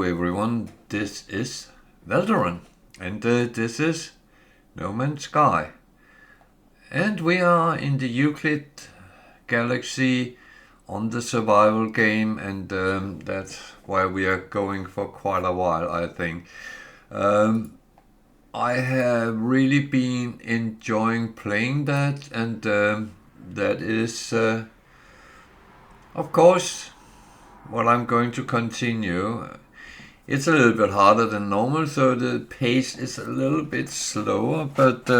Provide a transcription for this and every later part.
Hello everyone, this is Valderon, and this is No Man's Sky. And we are in the Euclid galaxy on the survival game, and that's where we are going for quite a while, I think. I have really been enjoying playing that, and that is, of course, what I'm going to continue. It's a little bit harder than normal, so the pace is a little bit slower, but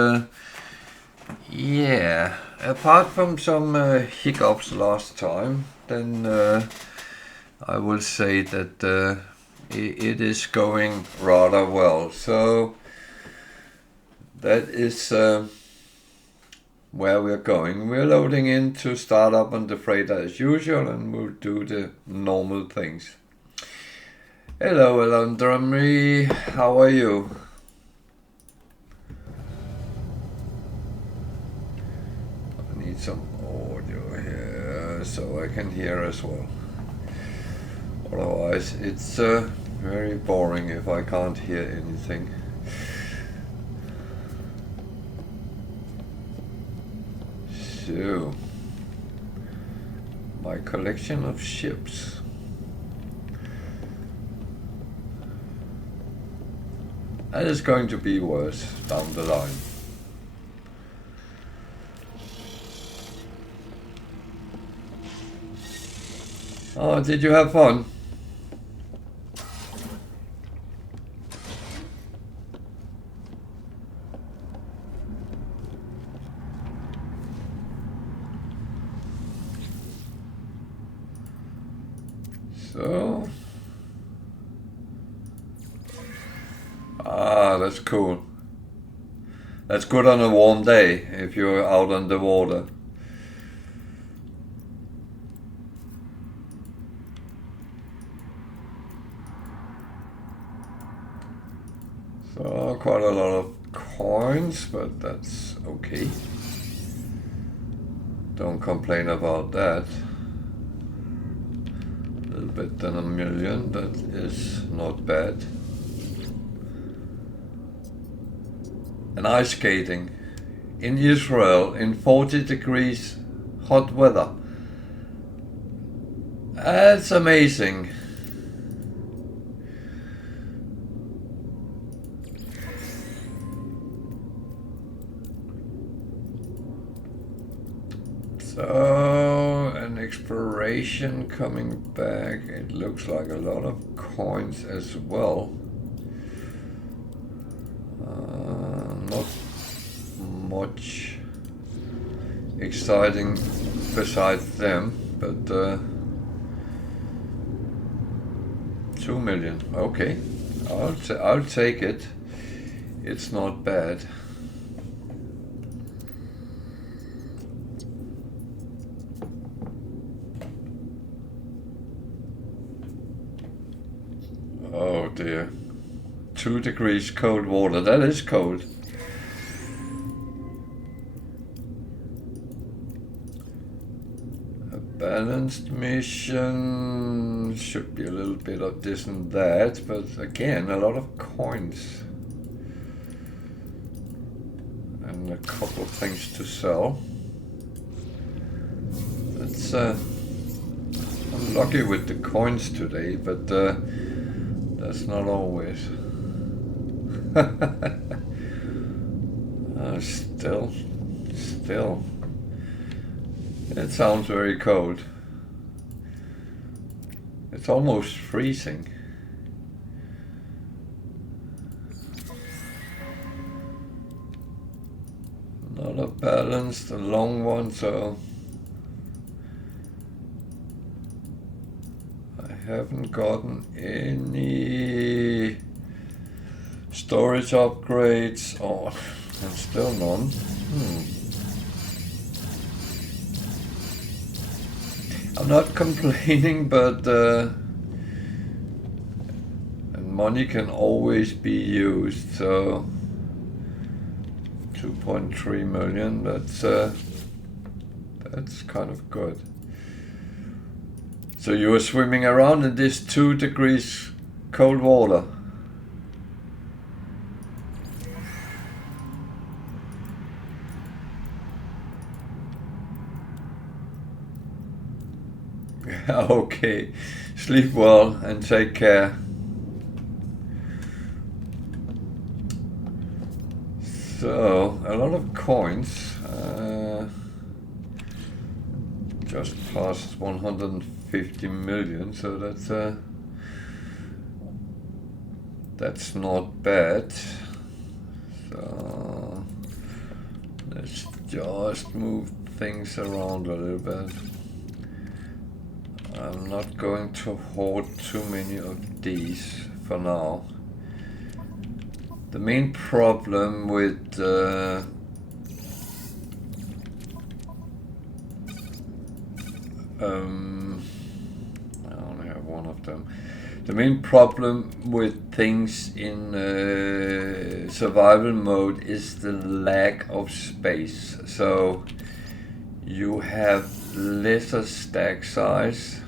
yeah, apart from some hiccups last time, then I will say that it is going rather well. So that is where we're going. We're loading in to start up on the freighter as usual, and we'll do the normal things. Hello, Elandramri, how are you? I need some audio here so I can hear as well. Otherwise, it's very boring if I can't hear anything. So, my collection of ships. That is going to be worse down the line. Oh, did you have fun? So, that's cool. That's good on a warm day if you're out on the water. So, quite a lot of coins, but that's okay. Don't complain about that. A little bit than a million, that is not bad. And ice skating in Israel in 40 degrees hot weather. That's amazing. So, an exploration coming back. It looks like a lot of coins as well. Not much exciting besides them, but 2 million. Okay, I'll take it. It's not bad. Oh dear. 2 degrees cold water. That is cold. A balanced mission. Should be a little bit of this and that, but again, a lot of coins. And a couple of things to sell. That's I'm lucky with the coins today, but that's not always. Still, it sounds very cold. It's almost freezing. Not a balanced, a long one, so I haven't gotten any storage upgrades. Oh, and still none. I'm not complaining, but and money can always be used. So 2.3 million. That's kind of good. So you were swimming around in this 2 degrees cold water. Okay, sleep well and take care. So, a lot of coins. Just past 150 million, so that's not bad. So let's just move things around a little bit. I'm not going to hoard too many of these for now. The main problem with I only have one of them. The main problem with things in survival mode is the lack of space. So you have lesser stack size,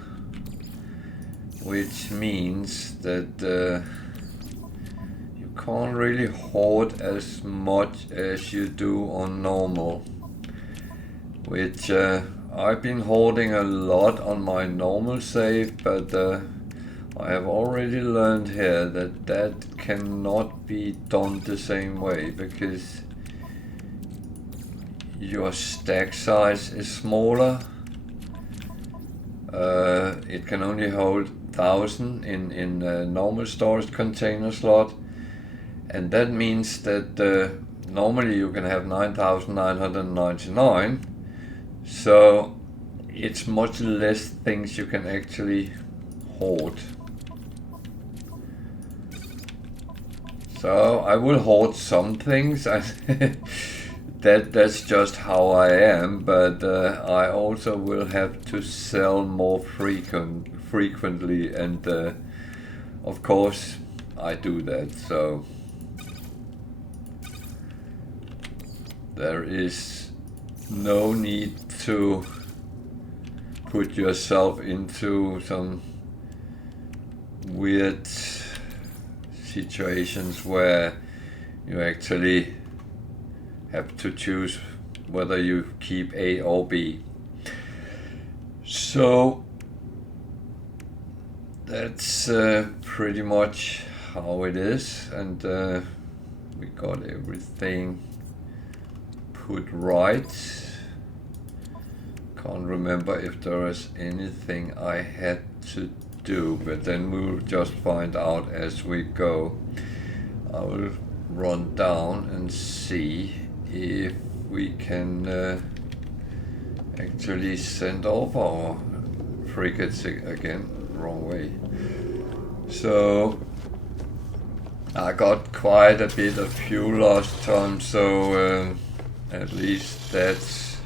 which means that you can't really hoard as much as you do on normal, which I've been hoarding a lot on my normal save, but I have already learned here that that cannot be done the same way, because your stack size is smaller. It can only hold 1000 in a normal storage container slot, and that means that normally you can have 9999, so it's much less things you can actually hoard. So I will hoard some things. That's just how I am, but I also will have to sell more frequently, and of course I do that. So there is no need to put yourself into some weird situations where you actually have to choose whether you keep A or B. So that's pretty much how it is, and we got everything put right. Can't remember if there is anything I had to do, but then we'll just find out as we go. I will run down and see if we can actually send off our frigates again. Wrong way. So I got quite a bit of fuel last time, so at least that's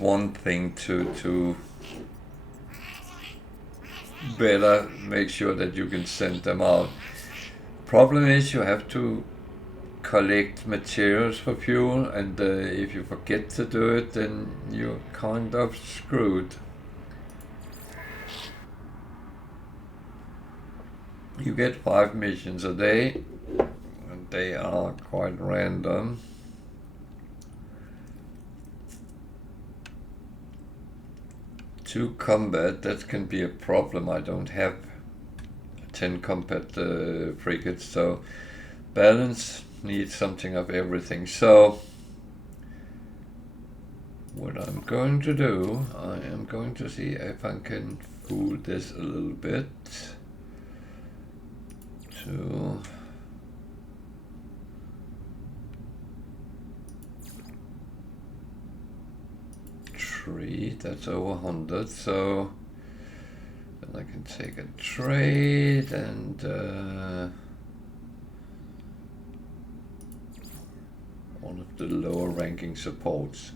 one thing to better make sure that you can send them out. Problem is you have to collect materials for fuel, and if you forget to do it, then you're kind of screwed. You get 5 missions a day, and they are quite random. To combat, that can be a problem. I don't have 10 combat frigates, so balance needs something of everything. So what I'm going to do, I am going to see if I can fool this a little bit to trade. That's over 100, so then I can take a trade and one of the lower ranking supports.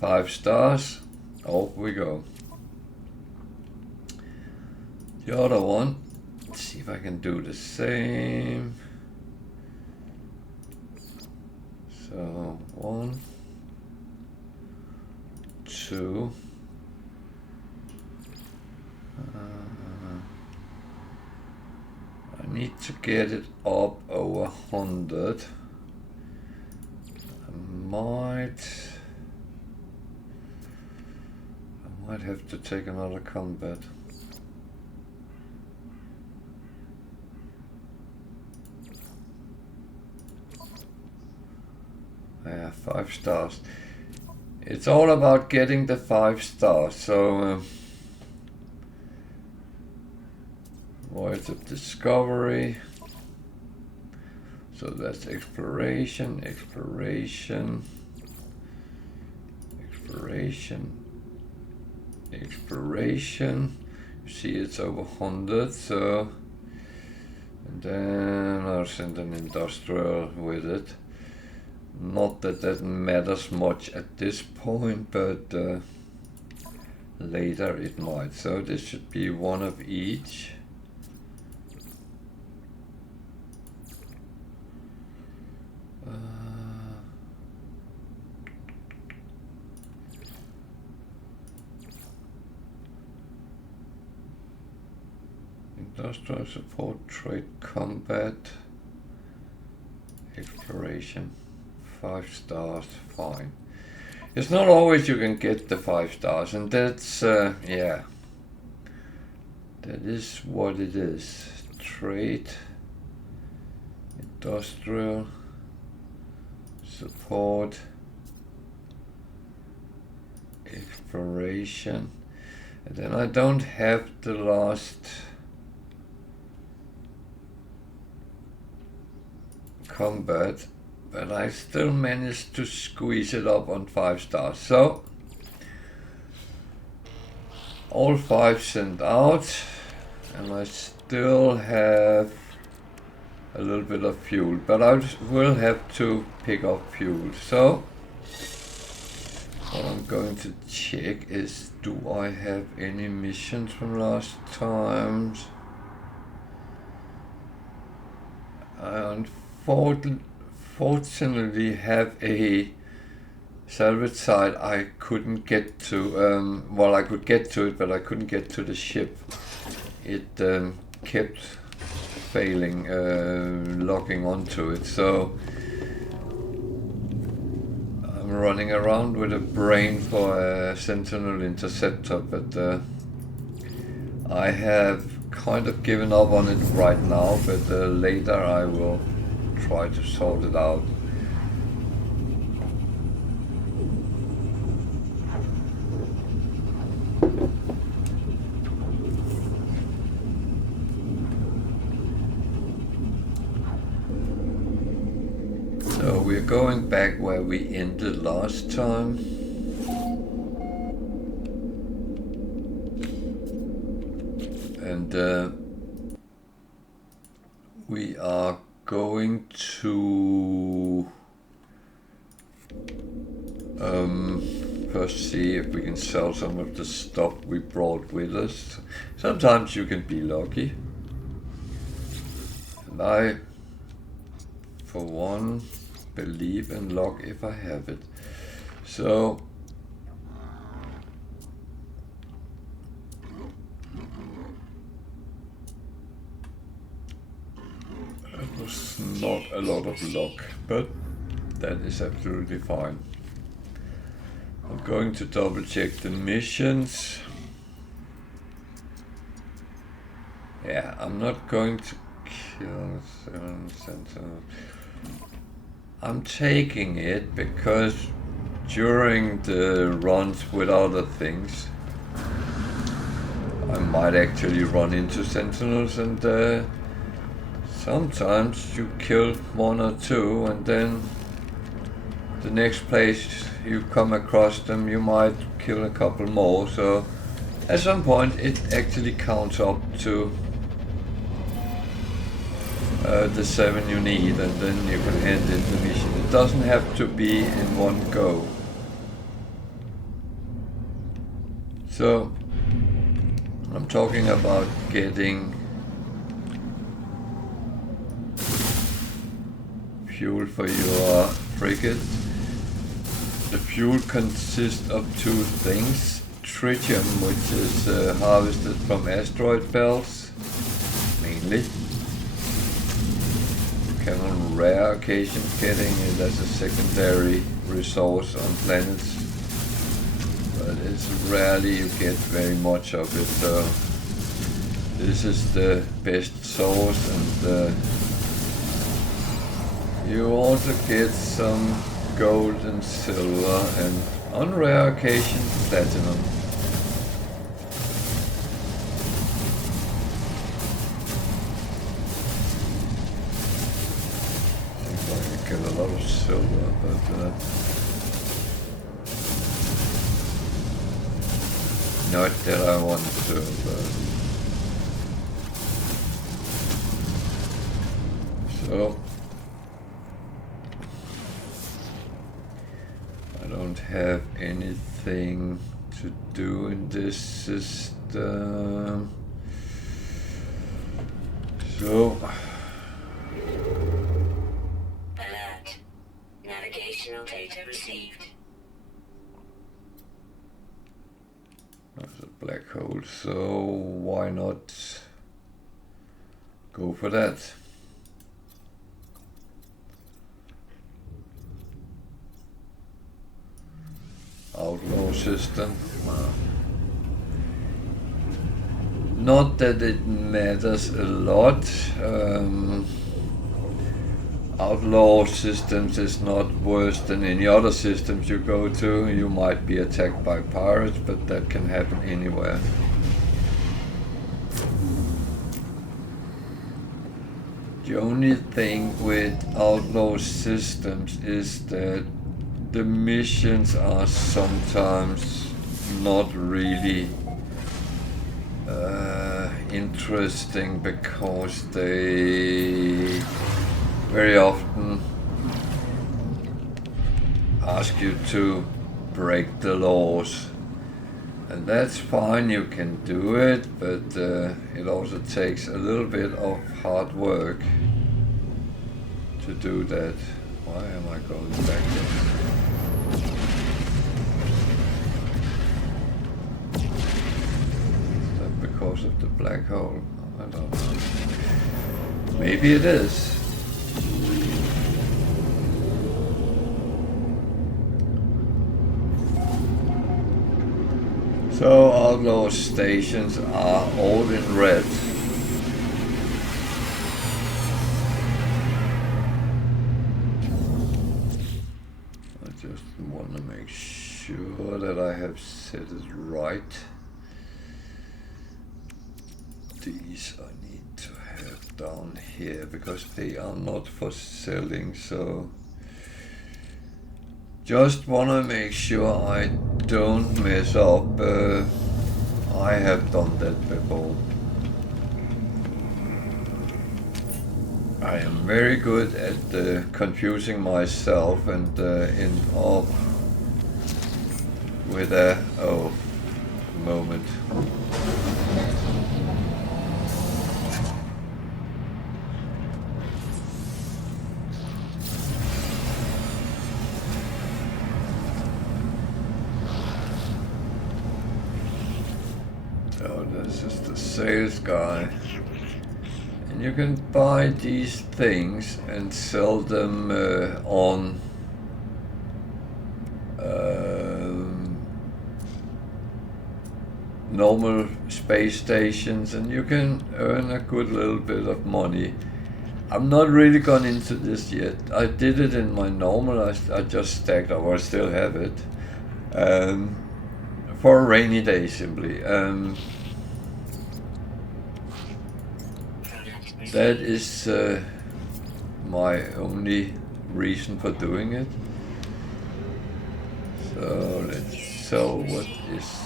5 stars, off we go. The other one, let's see if I can do the same. So 1, 2, need to get it up over 100. I might have to take another combat. Yeah, 5 stars. It's all about getting the 5 stars. So Voids of Discovery. So that's exploration, exploration, exploration, exploration. You see it's over 100, so and then I'll send an industrial with it. Not that that matters much at this point, but later it might. So this should be one of each. Industrial support, trade, combat, exploration, 5 stars, fine. It's not always you can get the 5 stars, and that's, yeah, that is what it is. Trade, industrial, support, exploration, and then I don't have the last combat, but I still managed to squeeze it up on 5 stars. So all 5 sent out, and I still have a little bit of fuel, but I will have to pick up fuel. So what I'm going to check is, do I have any missions from last times? I unfortunately have a salvage site I couldn't get to. Well, I could get to it, but I couldn't get to the ship. It kept failing, locking onto it. So I'm running around with a brain for a Sentinel interceptor, but I have kind of given up on it right now, but later I will try to sort it out. So we're going back where we ended last time. And we are going to first see if we can sell some of the stuff we brought with us. Sometimes you can be lucky. And I, for one, believe in luck if I have it. So it was not a lot of luck, but that is absolutely fine. I'm going to double check the missions. Yeah, I'm not going to kill 7 Sentinels. I'm taking it because during the runs with other things, I might actually run into Sentinels, and sometimes you kill 1 or 2, and then the next place you come across them, you might kill a couple more. So at some point it actually counts up to the 7 you need, and then you can end in the mission. It doesn't have to be in one go. So I'm talking about getting fuel for your frigate. The fuel consists of 2 things: tritium, which is harvested from asteroid belts mainly, can on rare occasions getting it as a secondary resource on planets, but it's rarely you get very much of it, so this is the best source, and you also get some gold and silver, and on rare occasions platinum. Get a lot of silver, but not that I want to. So I don't have anything to do in this system. So. Navigational data received. That's a black hole, so why not go for that? Outlaw system. Not that it matters a lot. Outlaw systems is not worse than any other systems you go to. You might be attacked by pirates, but that can happen anywhere. The only thing with outlaw systems is that the missions are sometimes not really interesting, because they very often ask you to break the laws, and that's fine, you can do it, but it also takes a little bit of hard work to do that. Why am I going back there? Is that because of the black hole? I don't know. Maybe it is. So outlaw stations are all in red. I just want to make sure that I have set it right. These I need to have down here because they are not for selling, so just want to make sure I don't mess up. I have done that before. I am very good at confusing myself and end up with a moment. So this is the sales guy. And you can buy these things and sell them on normal space stations, and you can earn a good little bit of money. I'm not really gone into this yet. I did it in my normal, I just stacked up, I still have it, for a rainy day simply. That is my only reason for doing it. So let's sell what is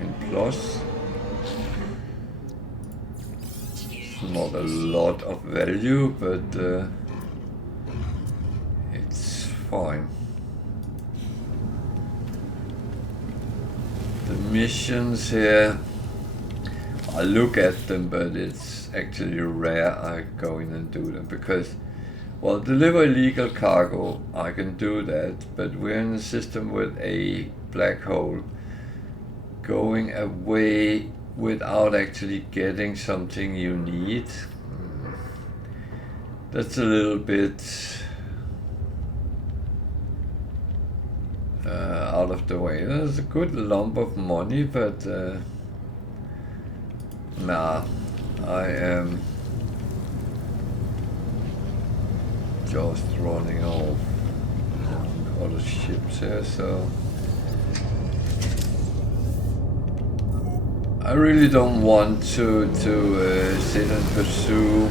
in plus. Not a lot of value, but it's fine. The missions here, I look at them, but it's actually rare I go in and do them because, well, deliver illegal cargo, I can do that, but we're in a system with a black hole. Going away without actually getting something you need, that's a little bit out of the way. There's a good lump of money, but nah, I am just running off other ships here, so I really don't want to sit and pursue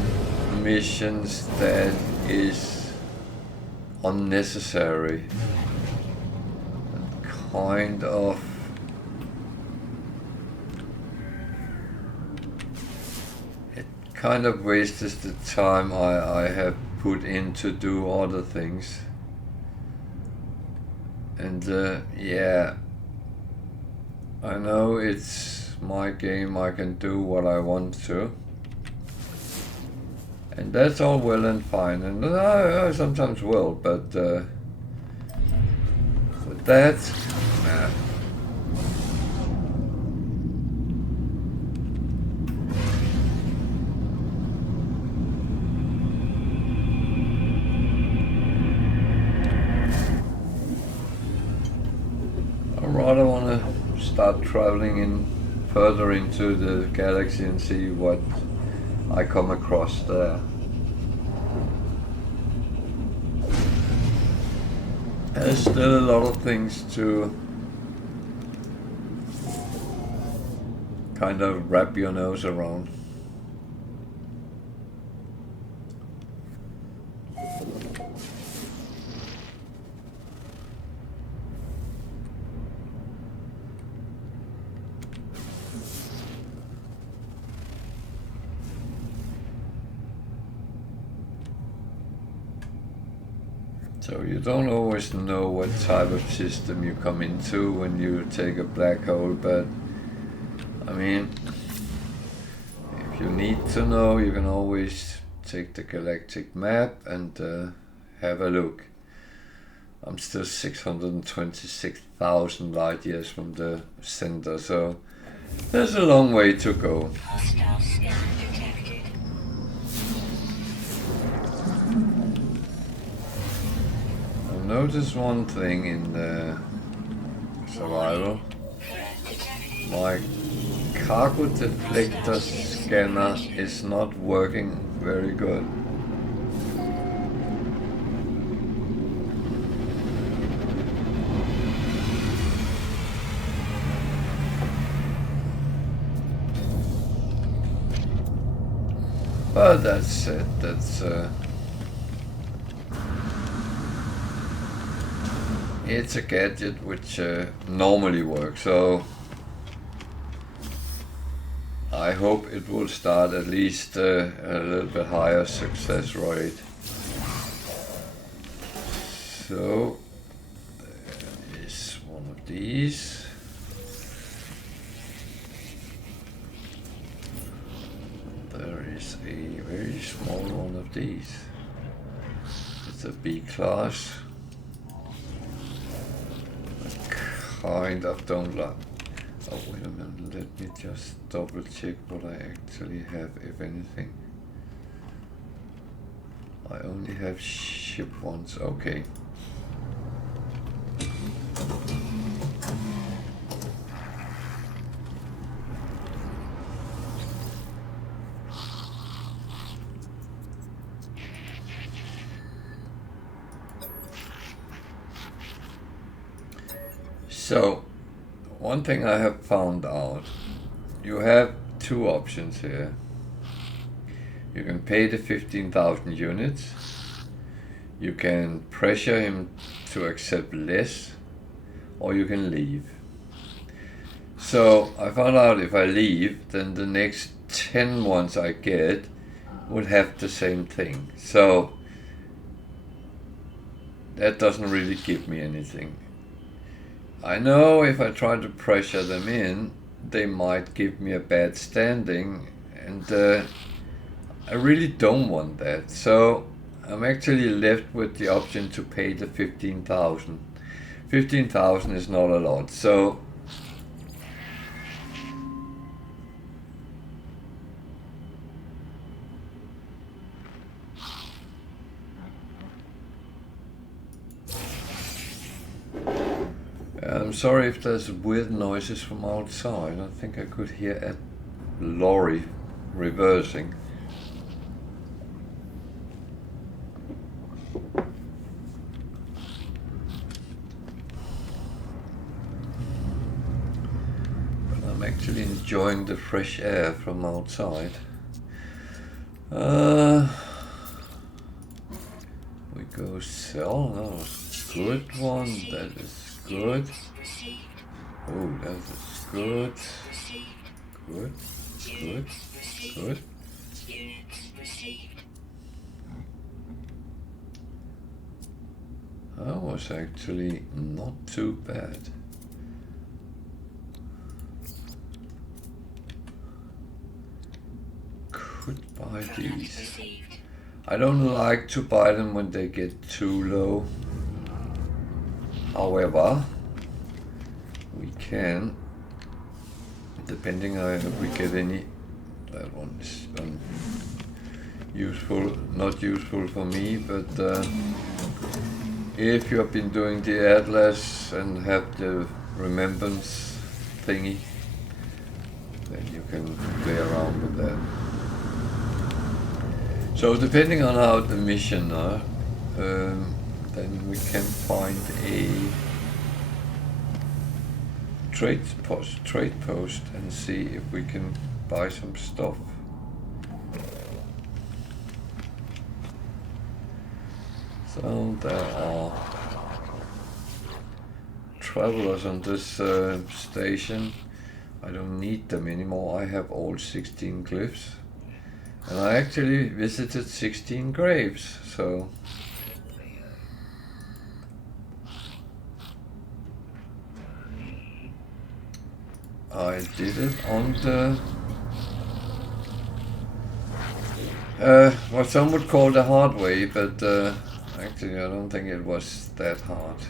missions that is unnecessary and kind of wastes the time I have put in to do other things. And yeah, I know it's my game, I can do what I want to. And that's all well and fine, and I sometimes will, but with that, nah. I rather want to start traveling in further into the galaxy and see what I come across there. There's still a lot of things to kind of wrap your nose around. So you don't always know what type of system you come into when you take a black hole, but I mean, if you need to know, you can always take the galactic map and have a look. I'm still 626,000 light years from the center, so there's a long way to go. Hostile scan detected. Notice one thing in the survival. My cargo deflector scanner is not working very good. But that's it, that's it's a gadget which normally works, so I hope it will start at least a little bit higher success rate. So there is one of these. There is a very small one of these. It's a B class. Kind of don't like. Oh, wait a minute, let me just double check what I actually have, if anything. I only have ship ones, okay. So, one thing I have found out, you have two options here. You can pay the 15,000 units, you can pressure him to accept less, or you can leave. So I found out if I leave, then the next 10 ones I get would have the same thing. So that doesn't really give me anything. I know if I try to pressure them in, they might give me a bad standing, and I really don't want that. So I'm actually left with the option to pay the 15,000. 15,000 is not a lot, so I'm sorry if there's weird noises from outside. I think I could hear a lorry reversing. But I'm actually enjoying the fresh air from outside. We go sell. That was a good one. That is good. Oh, that is good. Good. Good. Good. That was actually not too bad. Could buy these. I don't like to buy them when they get too low. However, we can, depending on if we get any. That one is useful, not useful for me, but if you have been doing the atlas and have the remembrance thingy, then you can play around with that. So depending on how the mission are, then we can find a trade post and see if we can buy some stuff. So there are travelers on this station. I don't need them anymore. I have all 16 glyphs. And I actually visited 16 graves, so I did it on the what some would call the hard way, but actually I don't think it was that hard.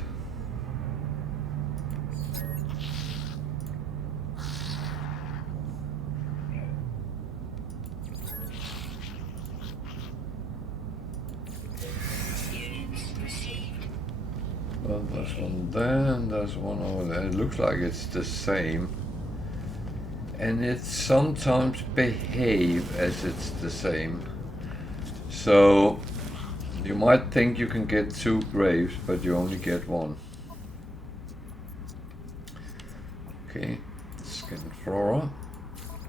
Well, there's one there and there's one over there. It looks like it's the same. And it sometimes behave as it's the same. So you might think you can get 2 graves, but you only get 1. Okay, skin flora.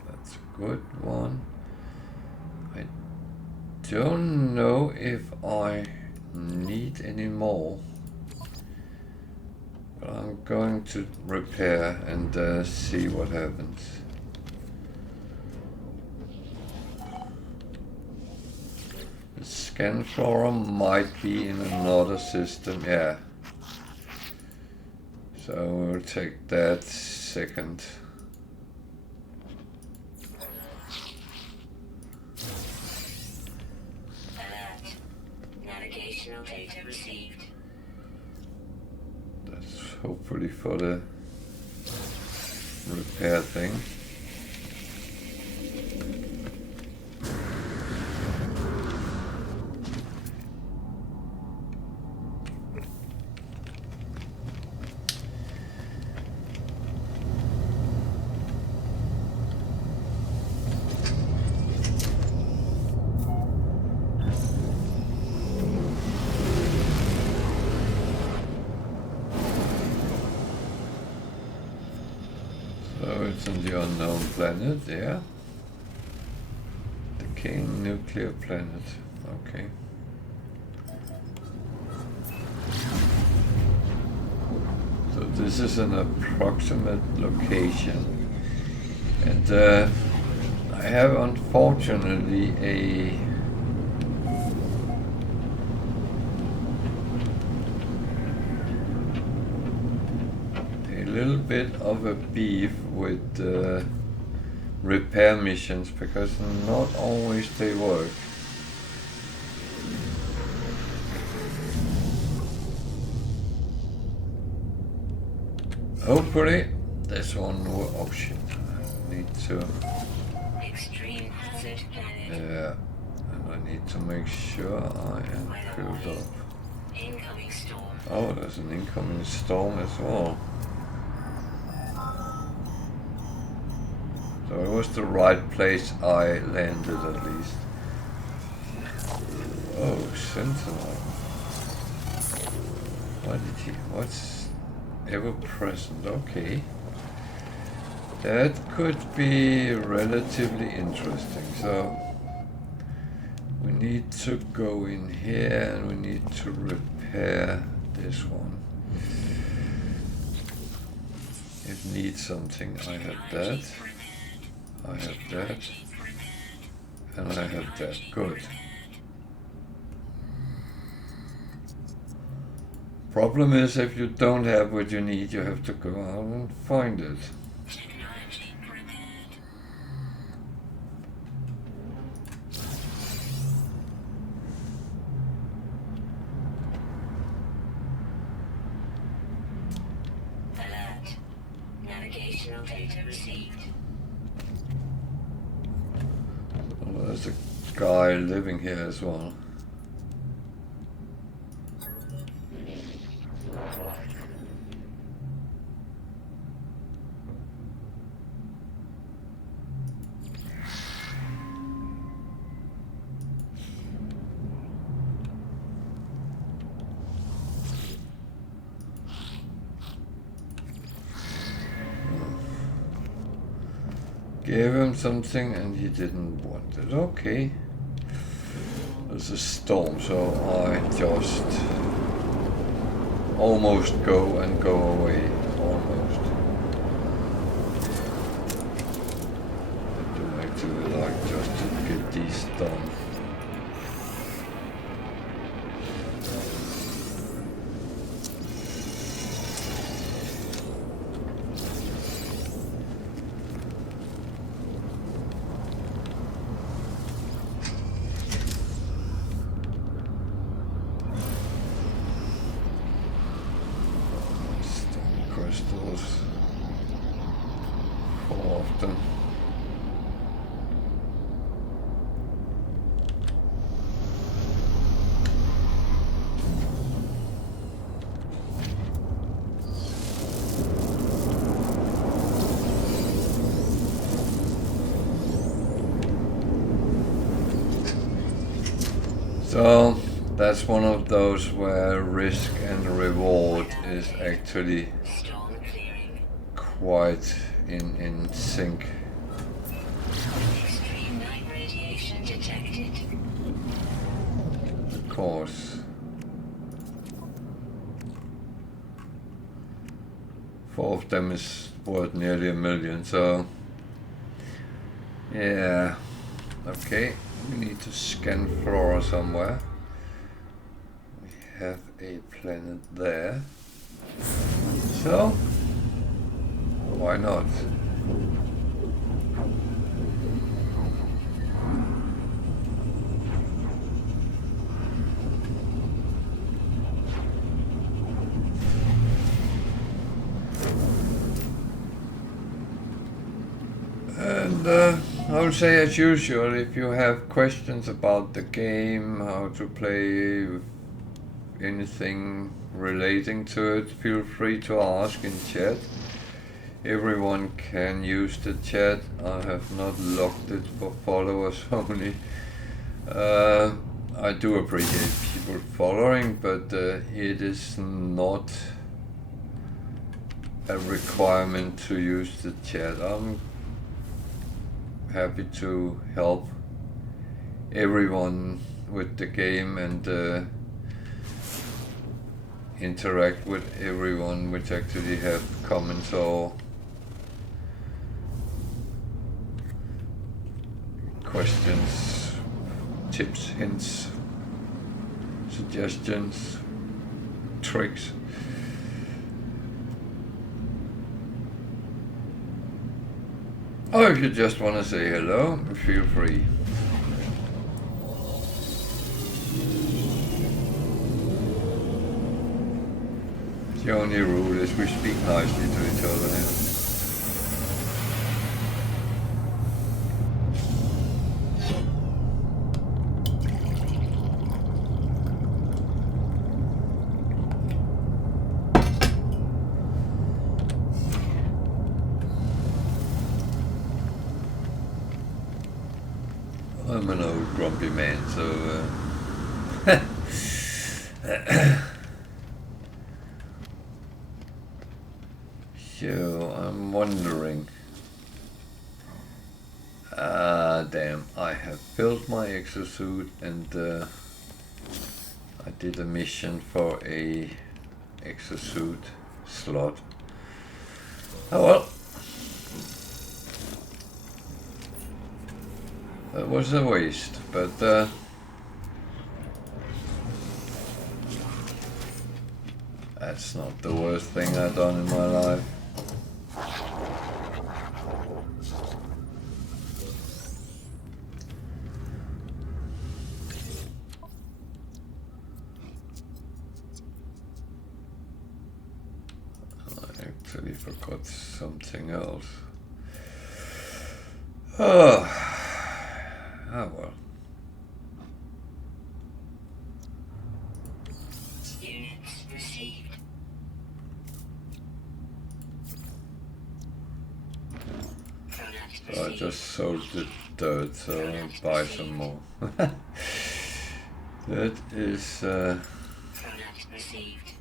That's a good one. I don't know if I need any more. But I'm going to repair and see what happens. The scan flora might be in another system, yeah. So we'll take that second. Alert. Navigational data received. That's hopefully for the repair thing. So it's on the unknown planet, yeah. Decaying nuclear planet, okay. So this is an approximate location. And I have unfortunately a little bit of a beef with repair missions because not always they work. Hopefully this one will. Oh shit! I need to. Extreme hazard planet. Yeah, and I need to make sure I am filled up. Incoming storm. Oh, there's an incoming storm as well. So it was the right place I landed at least. Oh, Sentinel. What's ever present? Okay. That could be relatively interesting. So we need to go in here and we need to repair this one. If need something, I have that. I have that. And I have that. Good. Problem is, if you don't have what you need, you have to go out and find it. Alert. Navigational data received. Well, there's a guy living here as well. Gave him something and he didn't want it. Okay. There's a storm, so I just almost go and go away. Almost. I do actually like just to get these done. Crystals. 4 of them. So that's one of those where risk and reward is actually Storm clearing. quite in sync. Extreme night radiation detected. Of course. 4 of them is worth nearly $1 million, so yeah. Okay, we need to scan flora somewhere. We have a planet there. So why not? And I would say, as usual, if you have questions about the game, how to play, anything relating to it, feel free to ask in chat. Everyone can use the chat. I have not locked it for followers only. I do appreciate people following, but it is not a requirement to use the chat. I'm happy to help everyone with the game and interact with everyone which actually have comments or questions, tips, hints, suggestions, tricks. Or if you just want to say hello, feel free. The only rule is we speak nicely to each other. Yeah. I'm an old grumpy man, so so I'm wondering. Damn, I have built my exosuit and I did a mission for a exosuit slot. Oh well. That was a waste, but that's not the worst thing I've done in my life. I actually forgot something else. Oh well. Units received. So I just sold the dirt, so I'll buy some more. That is Product received.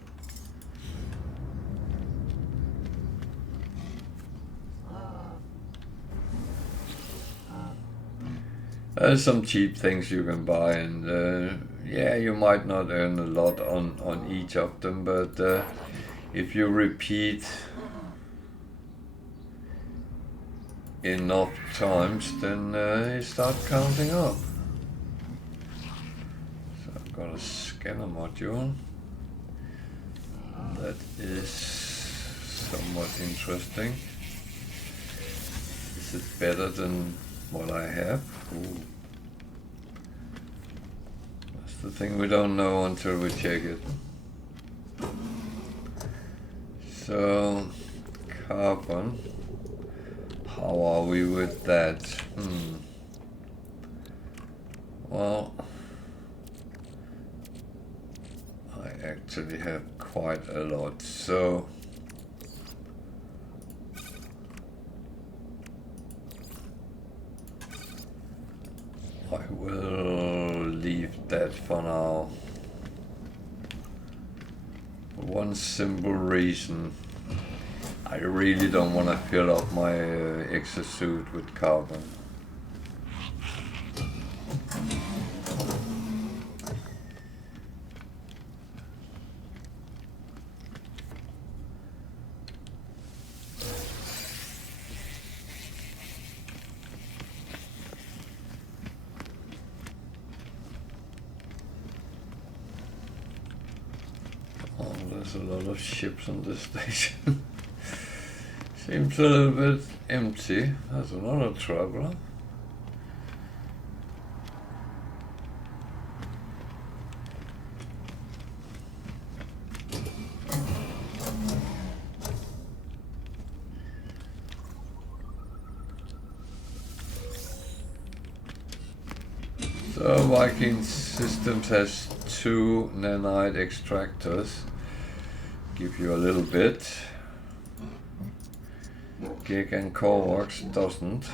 there's some cheap things you can buy, and yeah, you might not earn a lot on each of them, but if you repeat enough times, then you start counting up. So I've got a scanner module. That is somewhat interesting. Is it better than what I have? Ooh. That's the thing we don't know until we check it. So, carbon. How are we with that? Well, I actually have quite a lot, so I will leave that for now. For one simple reason. I really don't want to fill up my exosuit with carbon. Oh, there's a lot of ships on this station. Seems a little bit empty. That's another trouble. So Viking Systems has 2 nanite extractors. Give you a little bit. Gig and Coreworks doesn't.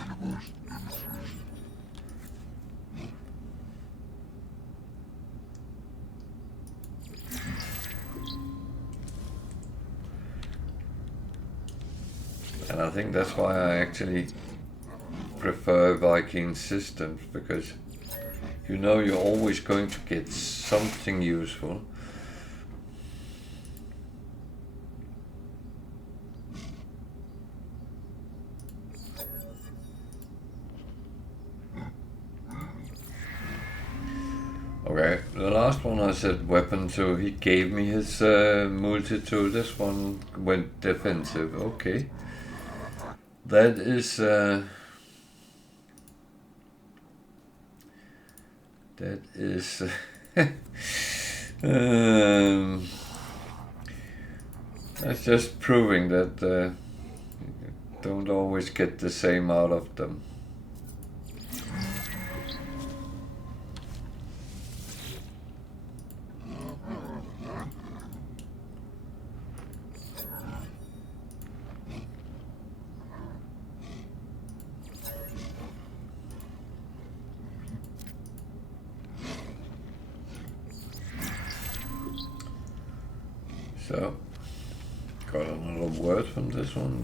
And I think that's why I actually prefer Viking Systems, because you know you're always going to get something useful. Okay, the last one I said weapon, so he gave me his multi-tool. This one went defensive. Okay. That is that's just proving that you don't always get the same out of them. So, got another word from this one.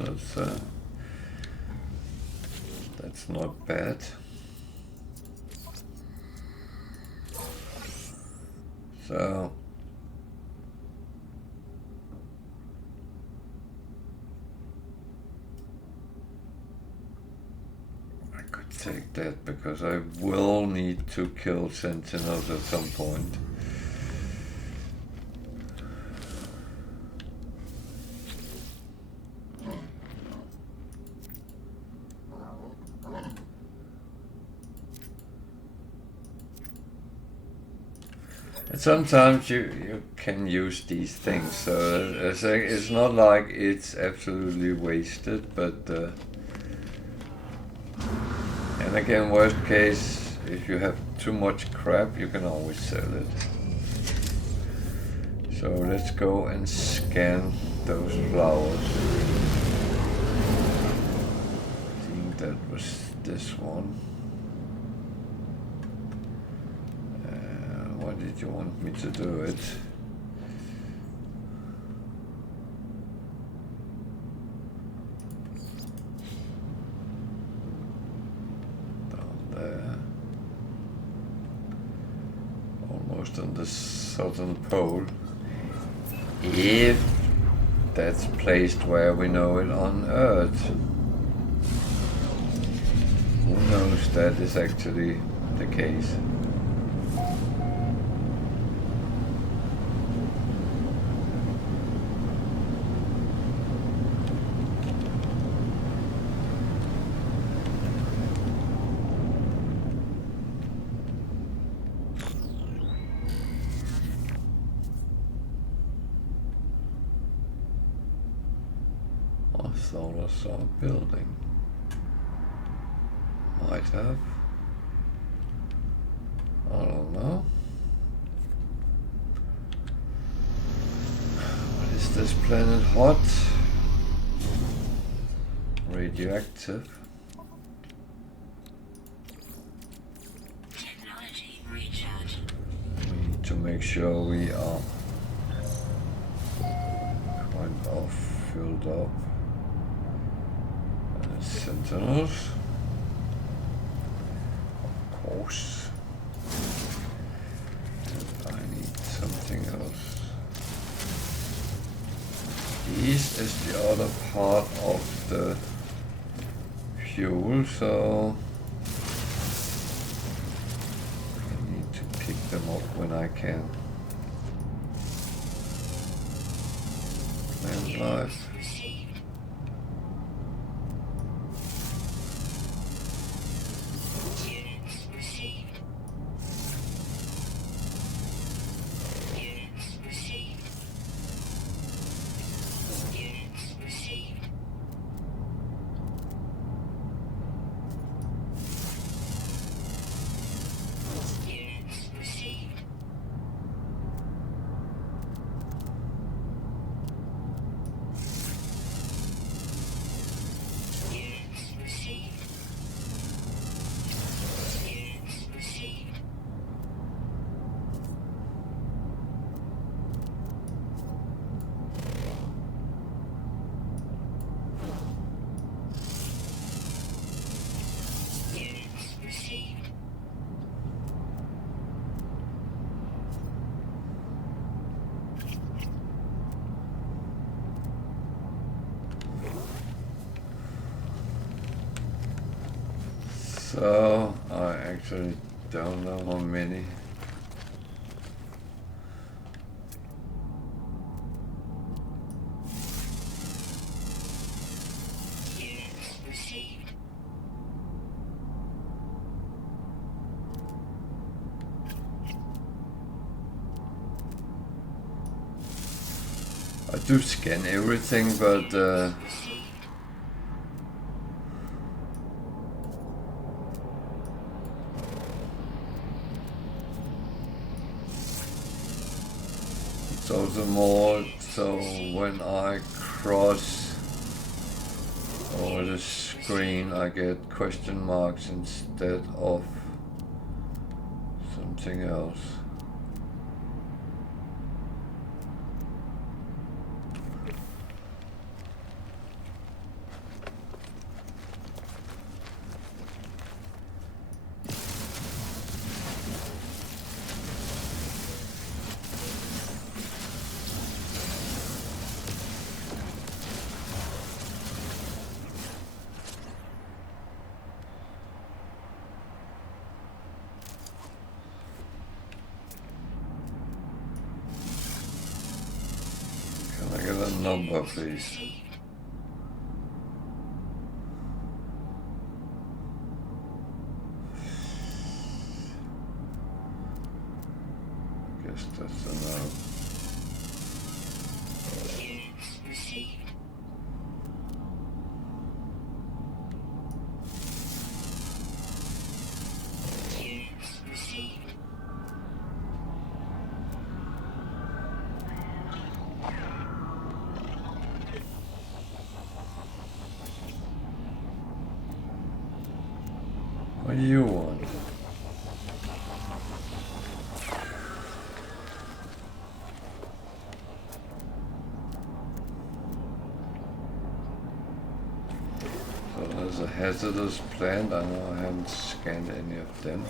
That's not bad. So, I could take that because I will need to kill sentinels at some point. And sometimes you can use these things, so it's not like it's absolutely wasted, but and again, worst case, if you have too much crap, you can always sell it. So let's go and scan those flowers. I think that was this one. Why did you want me to do it? Down there. Almost on the southern pole. If that's placed where we know it on Earth. Who knows that is actually the case? I thought I saw a building. Might have. I don't know. What is this planet? Hot? Radioactive? Technology recharge. We need to make sure we are kind of filled up. Sentinels, of course, and I need something else. East is the other part of the fuel, so I need to pick them up when I can. And life. So, I actually don't know how many. I do scan everything, but it's also more so when I cross over the screen I get question marks instead of something else. number, please. Guess that's enough. What do you want? So there's a hazardous plant. I know I haven't scanned any of them.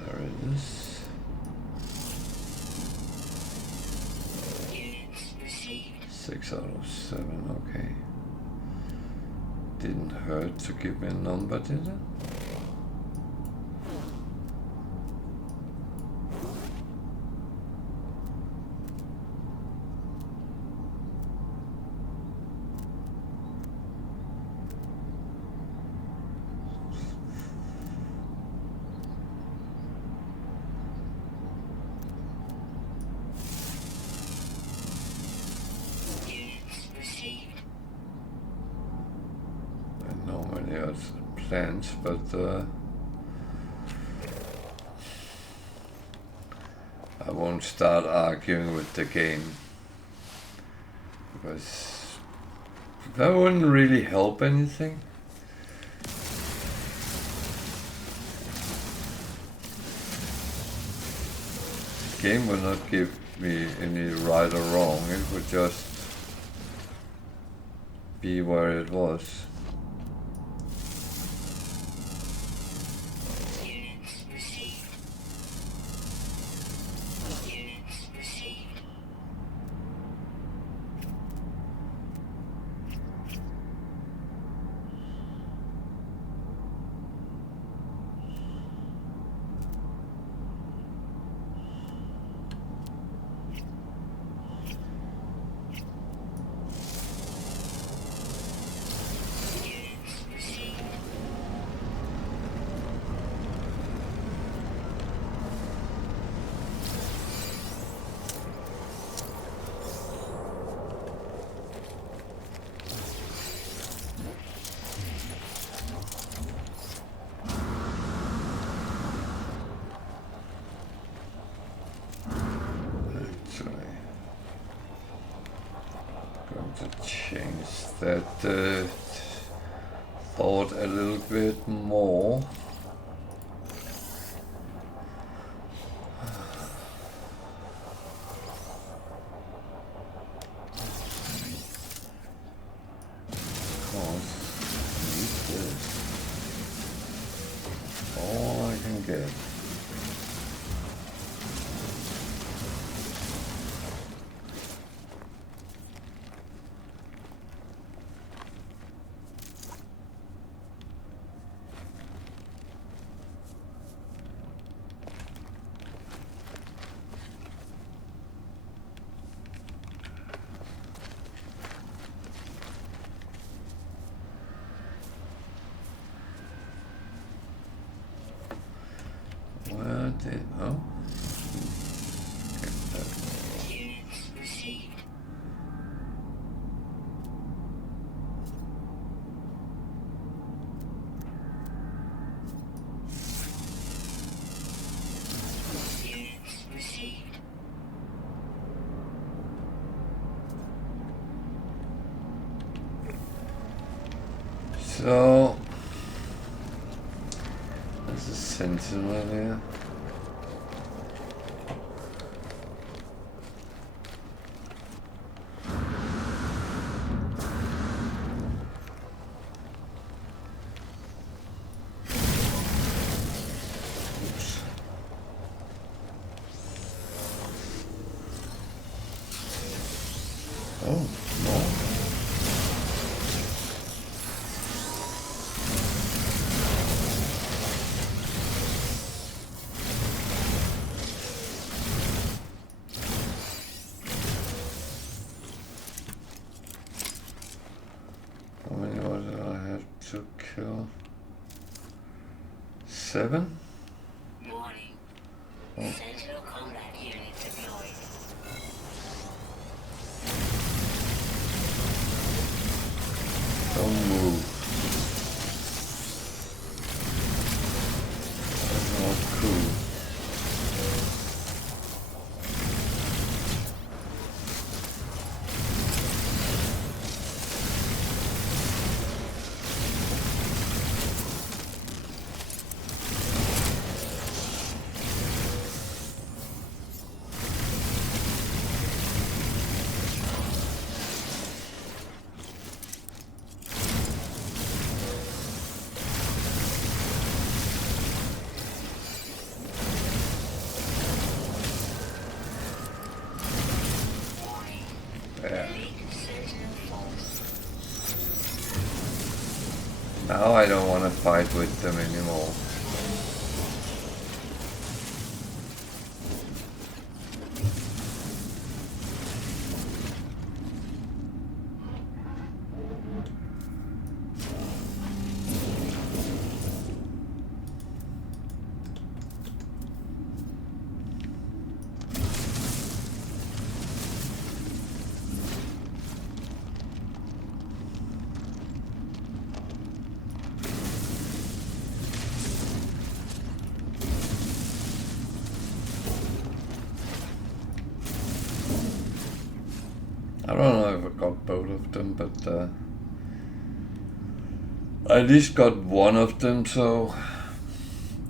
There it is. Six out of 7, okay. Didn't hurt to give me a number, did it? Plans, but I won't start arguing with the game because that wouldn't really help anything. The game will not give me any right or wrong, it would just be where it was. That thought a little bit more. Because I need this. All I can get. Oh. So there's a sentinel there. 7? Warning. Oh. Sentinel combat unit deployed. Don't move. That's not cool. Yeah. Now I don't want to fight with them anymore. I don't know if I got both of them, but I at least got one of them, so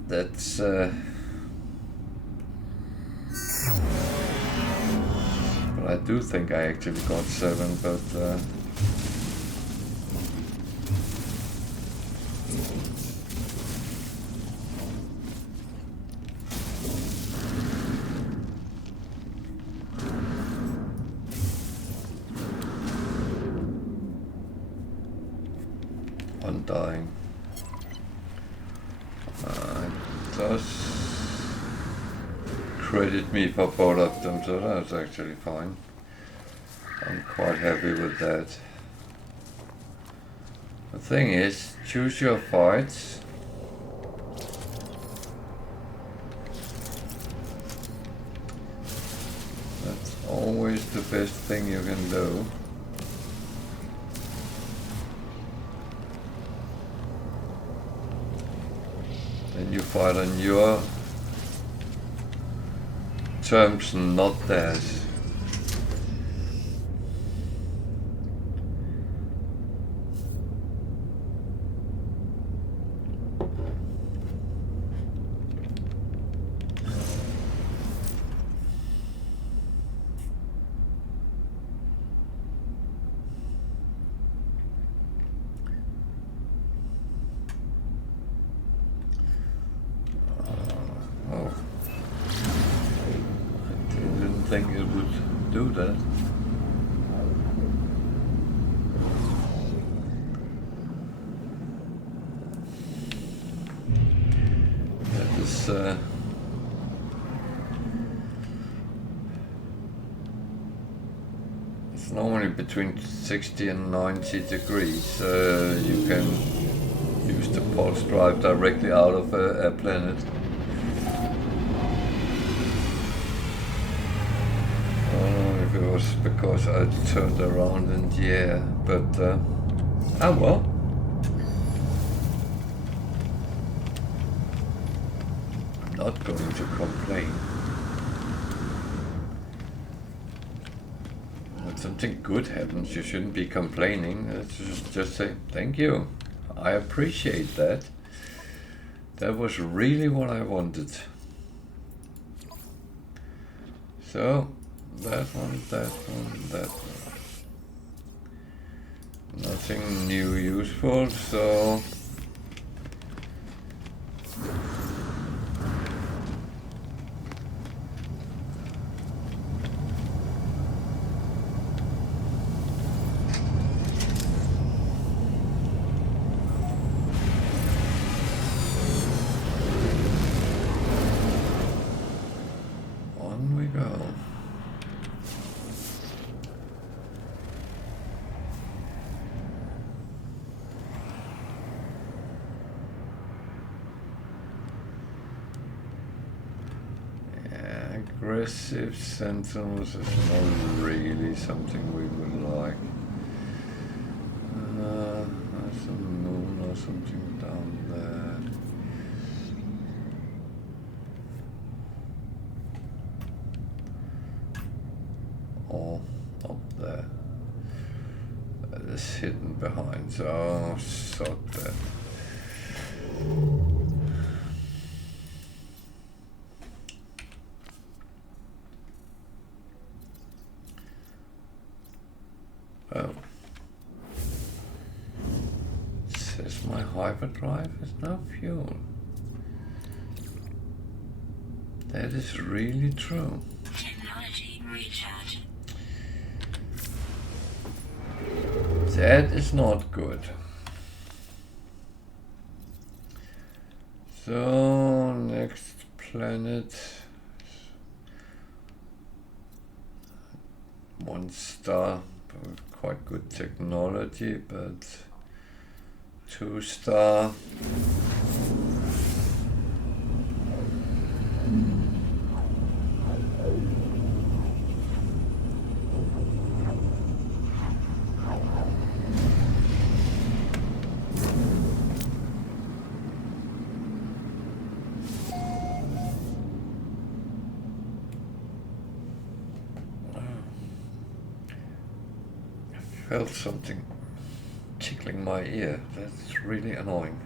that's but I do think I actually got 7, but undying. It does credit me for both of them, so that's actually fine. I'm quite happy with that. The thing is, choose your fights. That's always the best thing you can do. Then you fight on your terms, not theirs. Oh, I didn't think it would do that. That is it's normally between 60 and 90 degrees. You can use the pulse drive directly out of a planet. I don't know if it was because I turned around in the air, but oh well. I'm not going to complain. When something good happens, you shouldn't be complaining. Just say, thank you. I appreciate that. That was really what I wanted. So, that one, that one, that one. Nothing new useful, so... on we go. Aggressive sentinels is not really something we would like. There's a moon or something down there. Or up there. That is hidden behind, so sod that. Oh. It says my hyperdrive has no fuel. That is really true. Technology recharge. That is not good. So, next planet. 1 star, with quite good technology, but 2 star. Felt something tickling my ear. That's really annoying.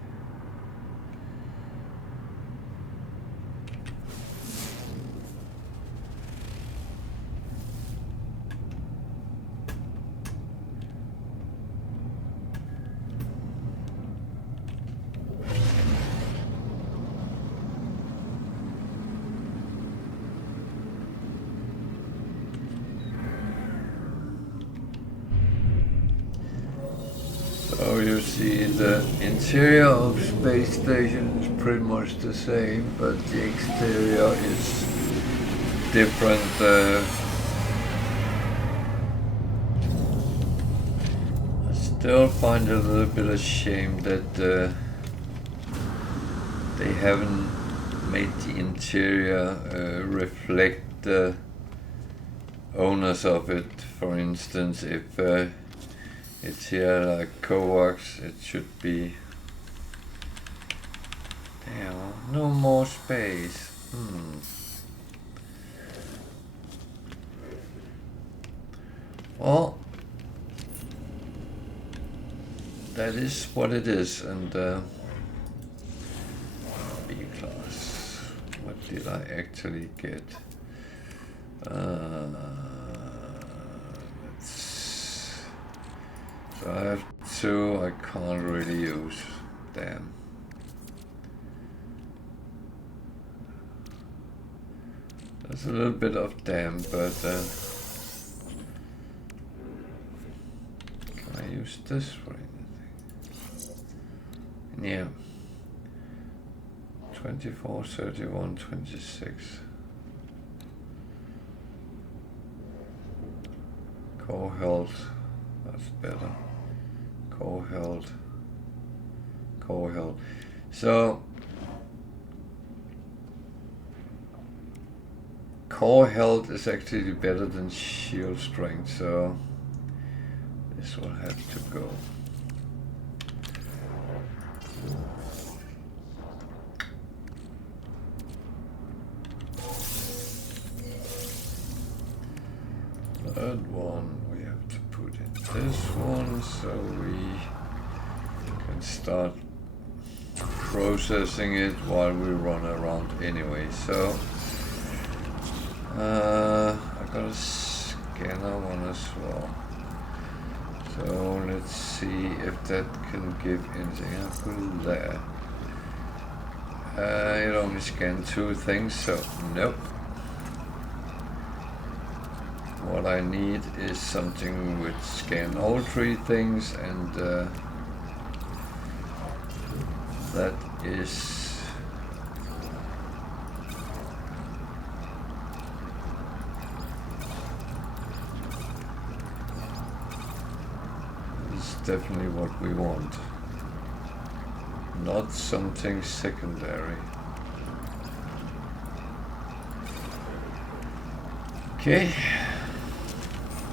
So you see the interior of space station is pretty much the same, but the exterior is different. I still find it a little bit of shame that they haven't made the interior reflect the owners of it. For instance, if it's here like coax, it should be. Damn, no more space. Well, that is what it is, and B class. What did I actually get? So I have 2 I can't really use. Damn. There's a little bit of damn, but can I use this for anything? Yeah. 24, 31, 26. Core health. That's better. Core health. Core health. So core health is actually better than shield strength, so this will have to go. Third one we have to put in this one so we can start processing it while we run around anyway. So I got a scanner one as well. So let's see if that can give anything. I'll put it there. It only scanned 2 things, so nope. What I need is something which scan all 3 things, and that is definitely what we want, not something secondary. Okay,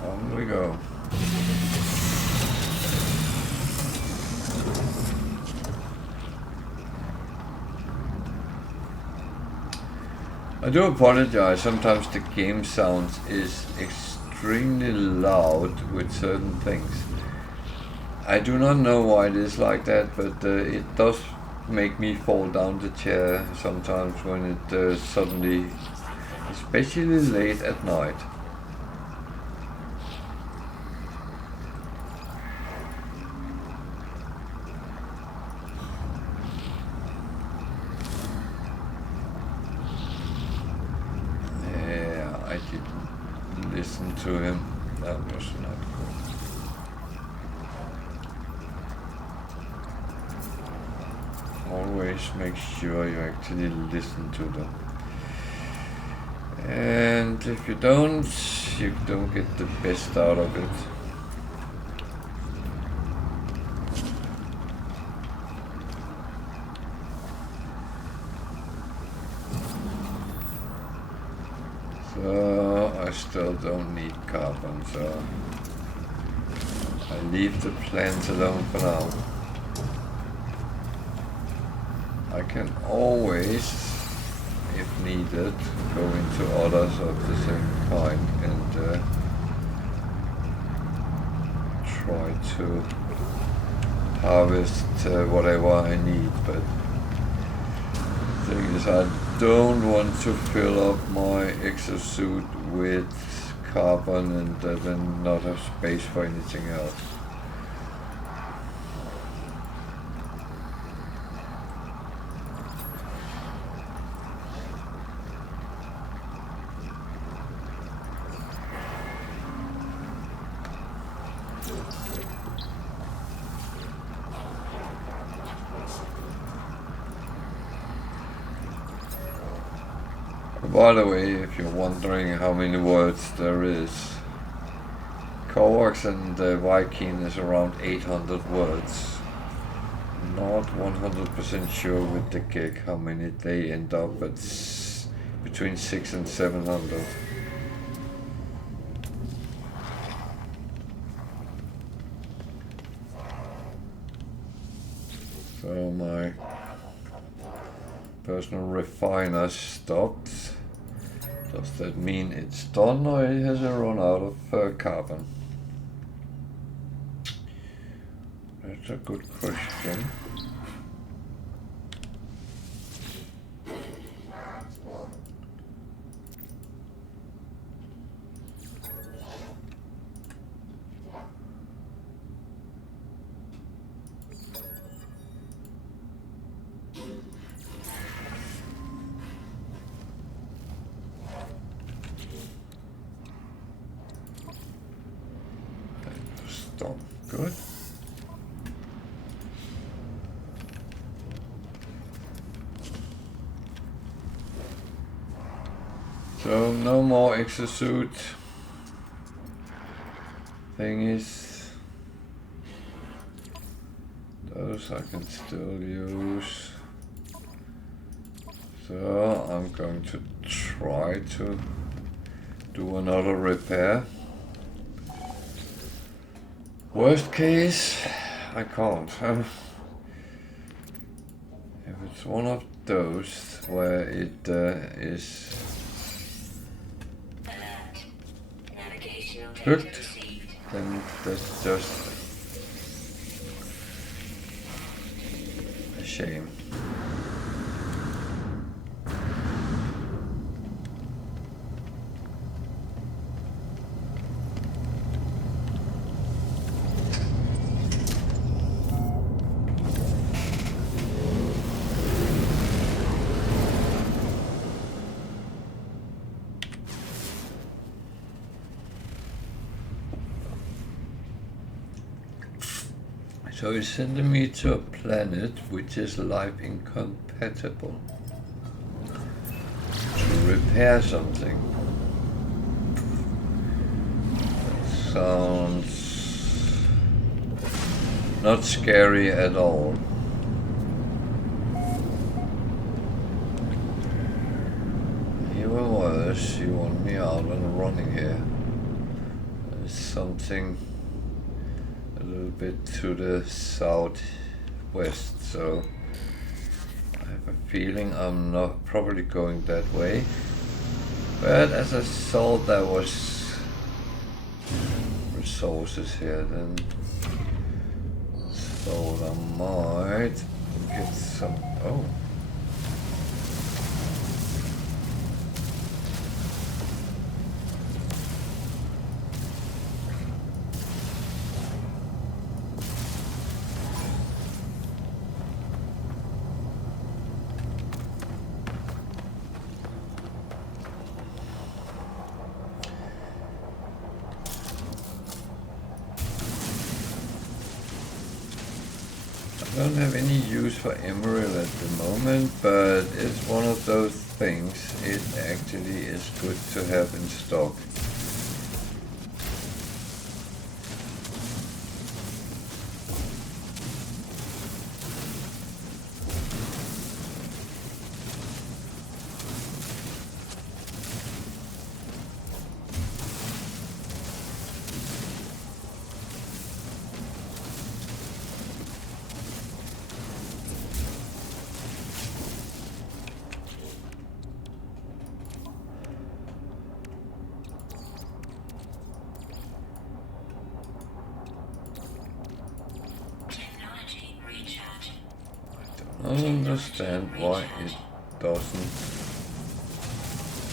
on we go. I do apologize, sometimes the game sound is extremely loud with certain things. I do not know why it is like that, but it does make me fall down the chair sometimes when it suddenly, especially late at night. I didn't listen to him. That was not good. Always make sure you actually listen to them. And if you don't get the best out of it. So I still don't need carbon, so I leave the plants alone for now. I can always, if needed, go into others of the same kind and try to harvest whatever I need, but the thing is I don't want to fill up my exosuit with carbon and then not have space for anything else. By the way, if you're wondering how many words there is, Kovacs and Viking is around 800 words. Not 100% sure with the gig how many they end up, but between 600 and 700. So my personal refiner stopped. Does that mean it's done or it has run out of carbon? That's a good question. Good. So no more exosuit. Thing is, those I can still use. So I'm going to try to do another repair. Worst case, I can't. If it's one of those where it is hooked, then that's just a shame. So he's sending me to a planet which is life incompatible to repair something. That sounds not scary at all. Even worse. course you want me out and running here. There's something a little bit to the southwest, so I have a feeling I'm not probably going that way. But as I saw there was resources here, then thought I might get some. Oh. I don't have any use for emerald at the moment, but it's one of those things it actually is good to have in stock. I don't understand why it doesn't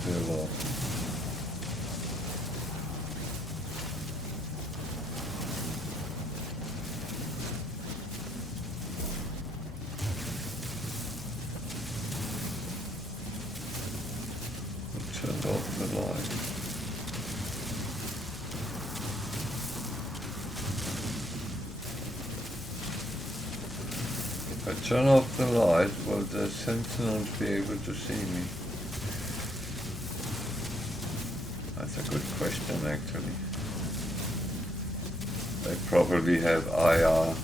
fill up. Turned off the light. If I turn off the light, will the sentinels be able to see me? That's a good question, actually. They probably have IR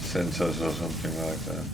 sensors or something like that.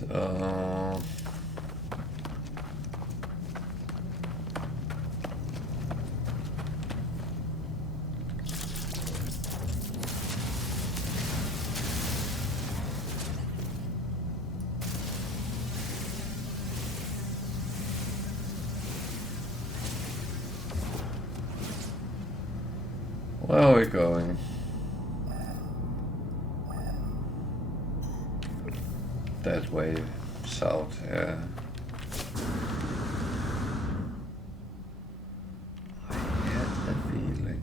So where are we going? That way, south, yeah. I had a feeling.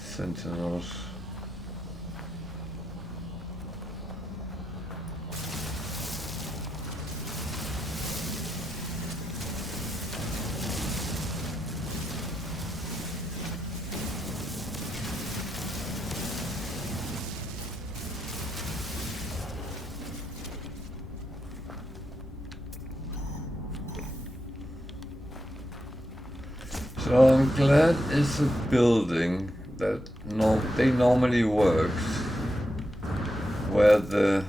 Sentinels. So I'm glad it's a building that they normally works where the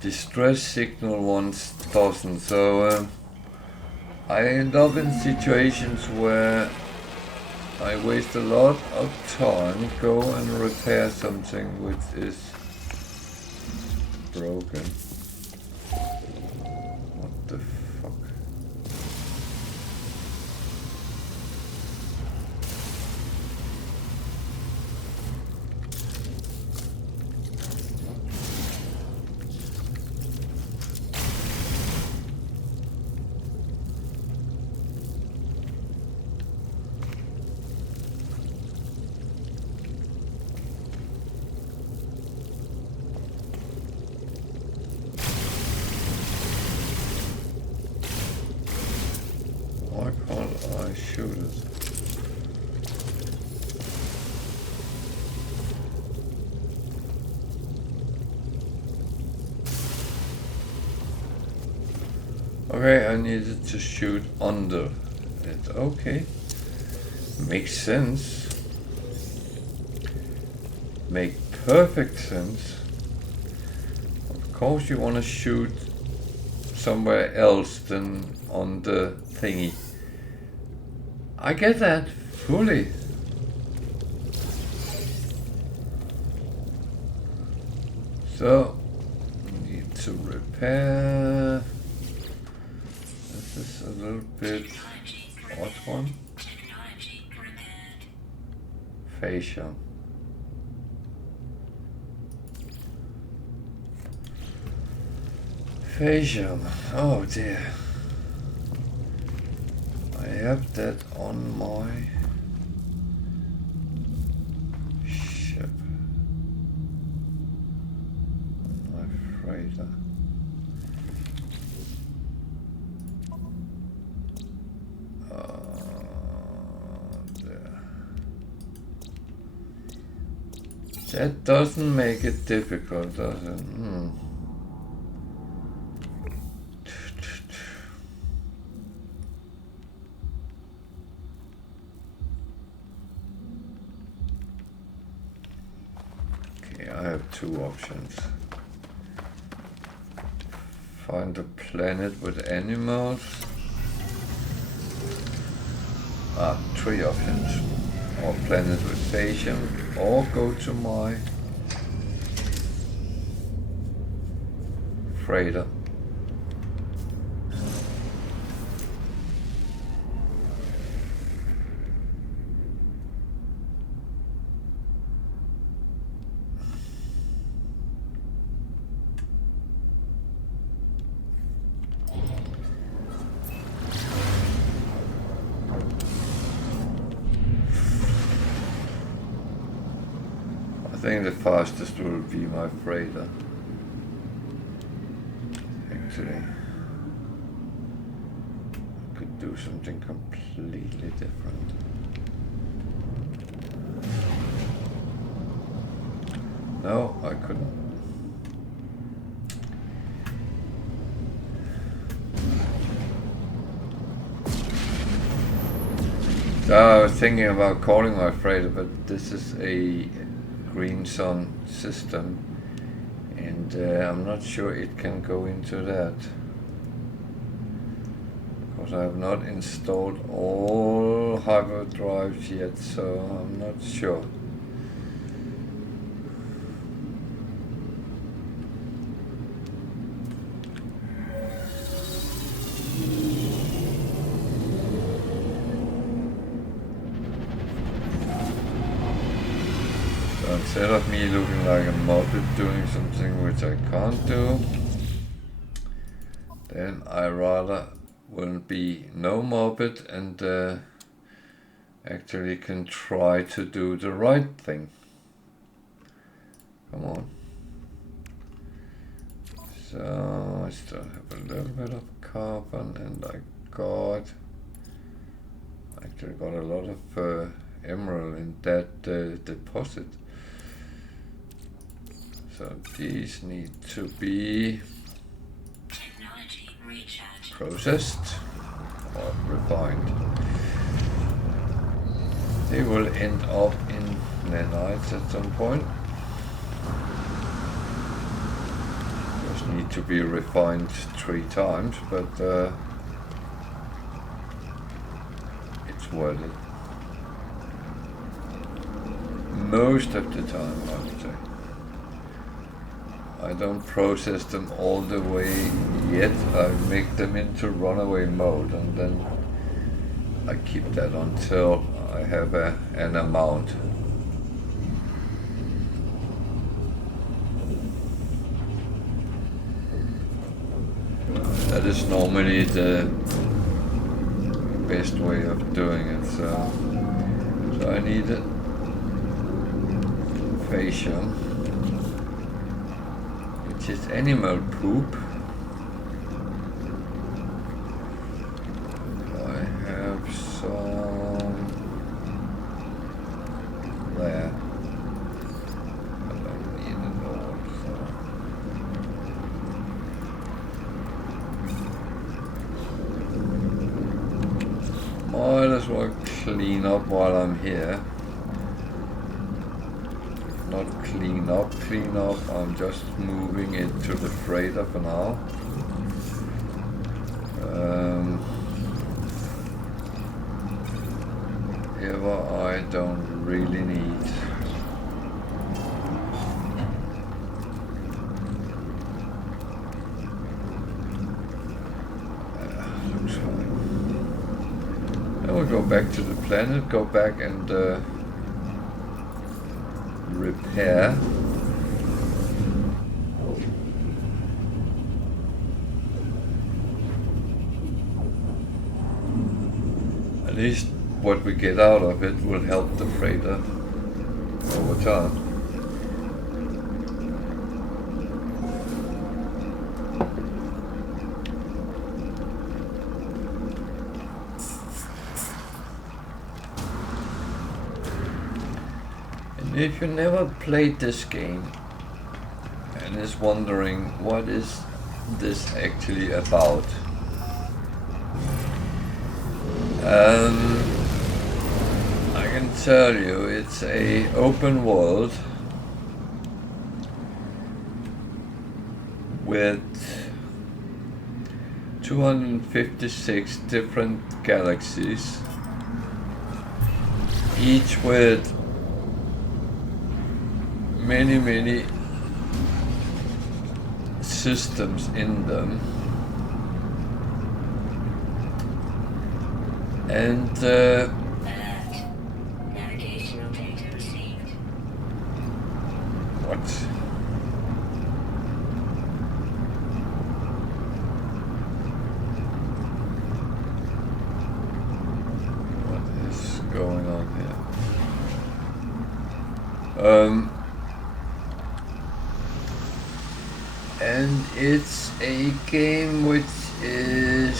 distress signal once doesn't. So I end up in situations where I waste a lot of time, go and repair something which is broken. What the fuck? Okay, I needed to shoot under it. Okay. Makes sense. Make perfect sense. Of course you want to shoot somewhere else than on the thingy. I get that fully. So, need to repair. This is a little bit odd one. Technology repaired. Fascia. Fascia. Oh dear. I have that on my ship. My freighter. There. That doesn't make it difficult, does it? Okay, I have two options. Find a planet with animals. Three options. Or planet with fascia, or go to my freighter. I think the fastest will be my freighter. Actually, I could do something completely different. No, I couldn't. So I was thinking about calling my freighter, but this is a green sun system, and I'm not sure it can go into that because I have not installed all hyperdrives yet, so I'm not sure. Instead of me looking like a muppet doing something which I can't do, then I rather will be no muppet and actually can try to do the right thing. Come on. So I still have a little bit of carbon, and I actually got a lot of emerald in that deposit. So these need to be processed or refined. They will end up in nanites at some point. Just need to be refined 3 times, but it's worth it. Most of the time, I would say. I don't process them all the way yet. I make them into runaway mode, and then I keep that until I have an amount. That is normally the best way of doing it. So I need a fascia, which is animal poop. I have some there. I don't need it all, so clean up while I'm here. Not clean up, I'm just moving it to the freighter for now. Whatever I don't really need. Looks fine. Then we'll go back to the planet, go back and repair. At least what we get out of it will help the freighter over time. And if you never played this game and is wondering what is this actually about, I can tell you it's a open world with 256 different galaxies, each with many systems in them. And Alert. Navigational data received. what? What is going on here? And it's a game which is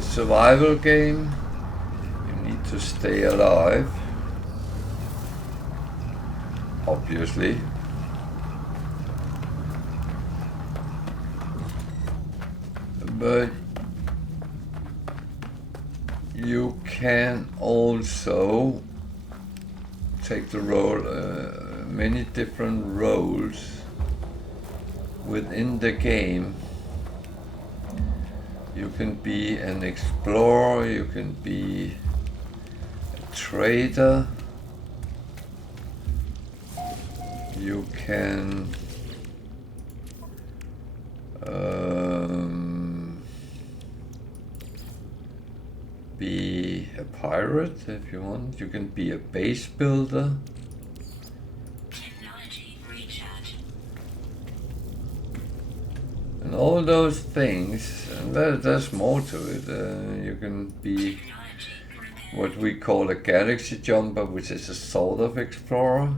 survival game. You need to stay alive, obviously. But you can also take the role, many different roles within the game. You can be an explorer, you can be a trader, you can be a pirate if you want, you can be a base builder. Technology recharge. And all those things, and there's more to it. You can be Technology repaired. what we call a galaxy jumper, which is a sort of explorer.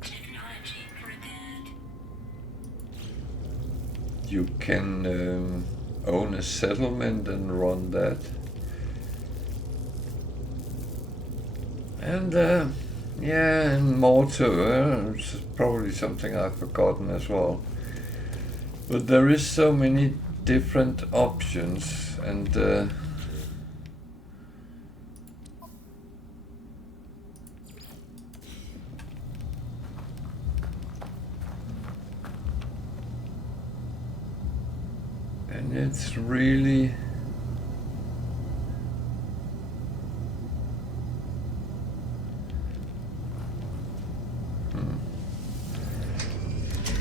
Technology repaired. You can own a settlement and run that. And yeah, and more to it. It's probably something I've forgotten as well. But there is so many different options, and it's really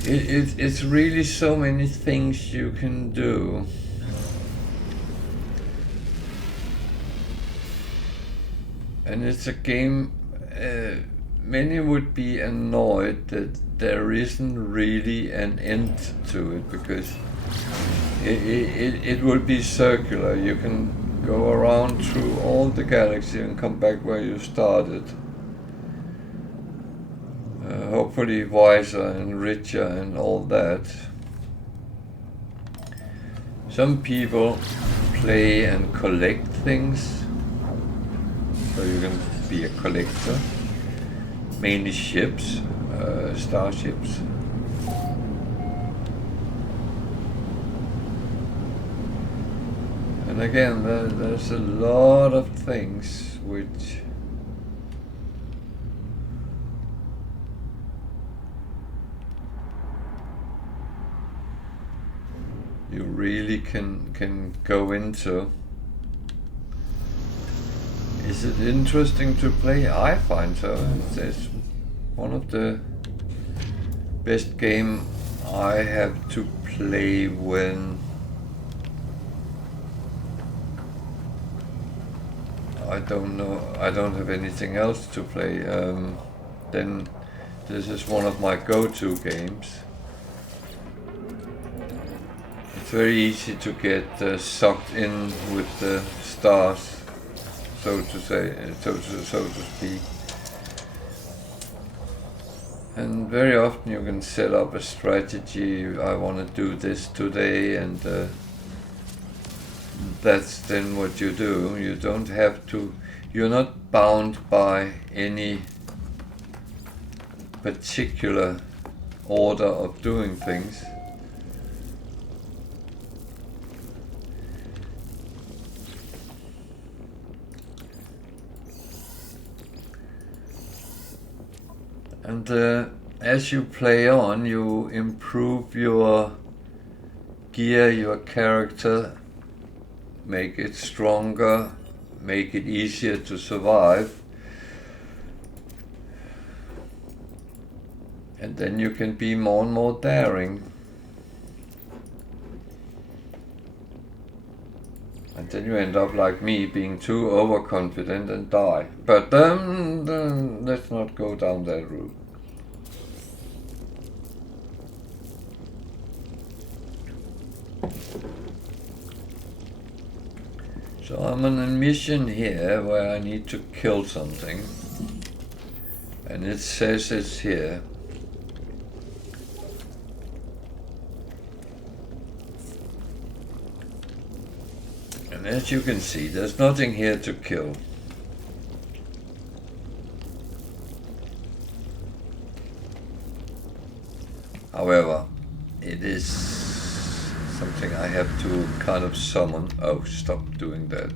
it's really so many things you can do. And it's a game, many would be annoyed that there isn't really an end to it, because it will be circular. You can go around through all the galaxy and come back where you started. Hopefully wiser and richer and all that. Some people play and collect things, so you can be a collector. Mainly ships, starships. And again, there's a lot of things which you really can go into. Is it interesting to play? I find so. It's one of the best game I have to play when I don't have anything else to play. Then this is one of my go-to games. It's very easy to get sucked in with the stars, so to say, so to speak. And very often you can set up a strategy. I want to do this today, and that's then what you do. You don't have to. You're not bound by any particular order of doing things. And as you play on, you improve your gear, your character, make it stronger, make it easier to survive. And then you can be more and more daring. And then you end up like me, being too overconfident and die. But let's not go down that route. So I'm on a mission here where I need to kill something. And it says it's here. And as you can see, there's nothing here to kill. However, it is something I have to kind of summon. Oh, stop doing that.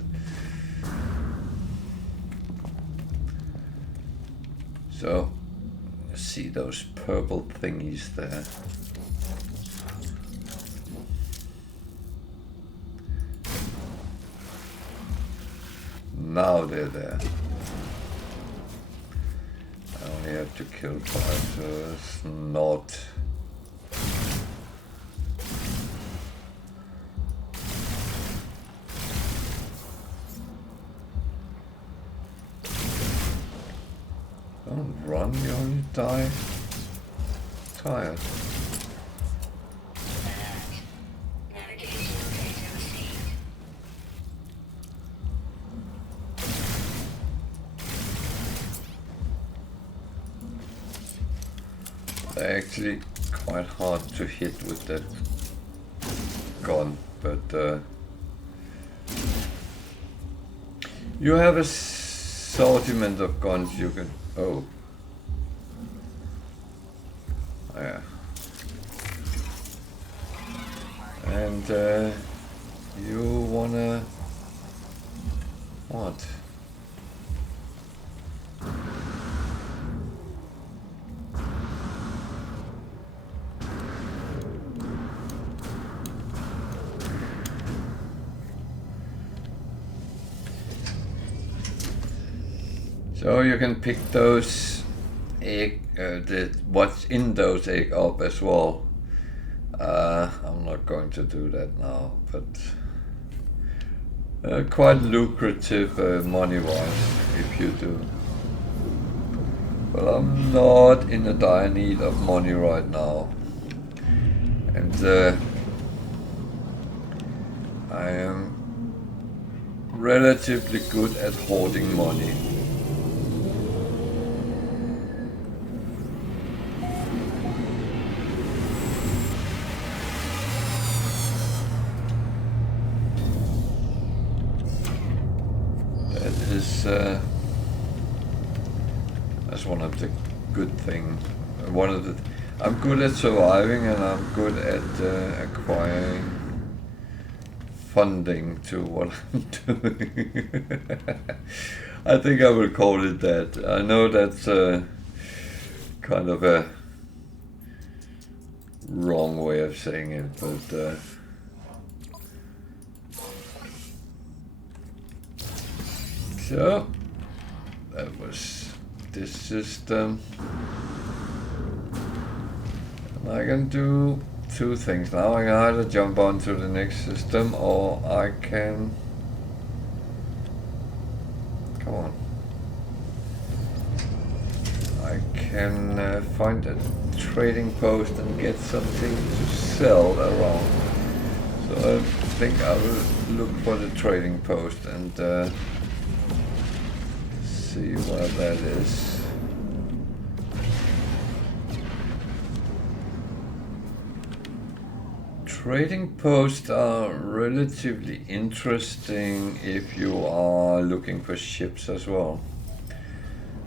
So, see those purple thingies there. Now they're there. I only have to kill 5, so it's not. Don't run, you only die tired. They're actually quite hard to hit with that gun, but you have a assortment of guns you can. Oh, yeah, and you wanna what? So you can pick those egg, what's in those egg up as well. I'm not going to do that now, but quite lucrative money-wise if you do. But I'm not in a dire need of money right now, and I am relatively good at hoarding money. That's one of the good things. I'm good at surviving, and I'm good at acquiring responding to what I'm doing. I think I will call it that. I know that's kind of a wrong way of saying it, but so that was this system. And I can do two things now. I can either jump onto the next system, or I can come on. I can find a trading post and get something to sell around. So I think I will look for the trading post and see what that is. Trading posts are relatively interesting if you are looking for ships as well.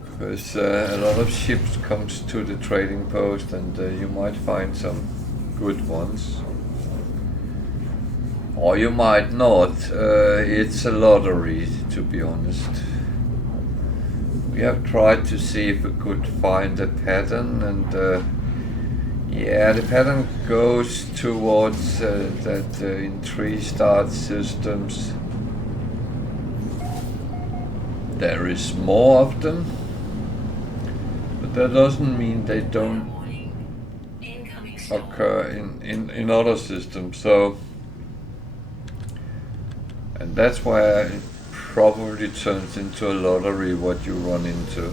Because a lot of ships comes to the trading post, and you might find some good ones. Or you might not. It's a lottery, to be honest. We have tried to see if we could find a pattern, and yeah, the pattern goes towards that in 3-star systems there is more of them, but that doesn't mean they don't occur in other systems. So, and that's why it probably turns into a lottery what you run into,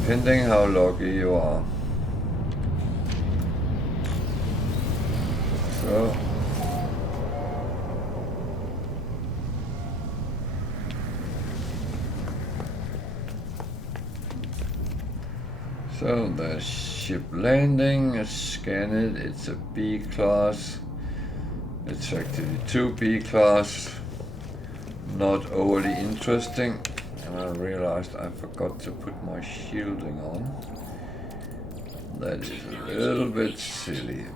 depending how lucky you are. So the ship landing, scan it, it's a B class. It's actually 2 B class, not overly interesting. And I realized I forgot to put my shielding on. That is a little bit silly.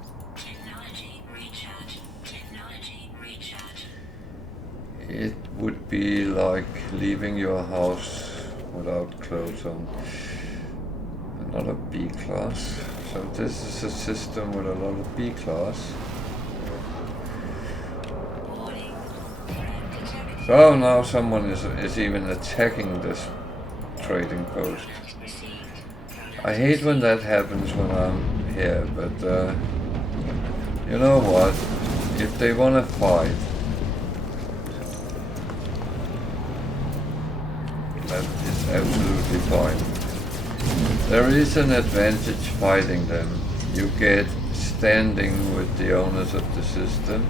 It would be like leaving your house without clothes on. Another B class. So this is a system with a lot of B class. So now someone is even attacking this trading post. I hate when that happens when I'm here, but you know what? If they want to fight, that is absolutely fine. There is an advantage fighting them. You get standing with the owners of the system.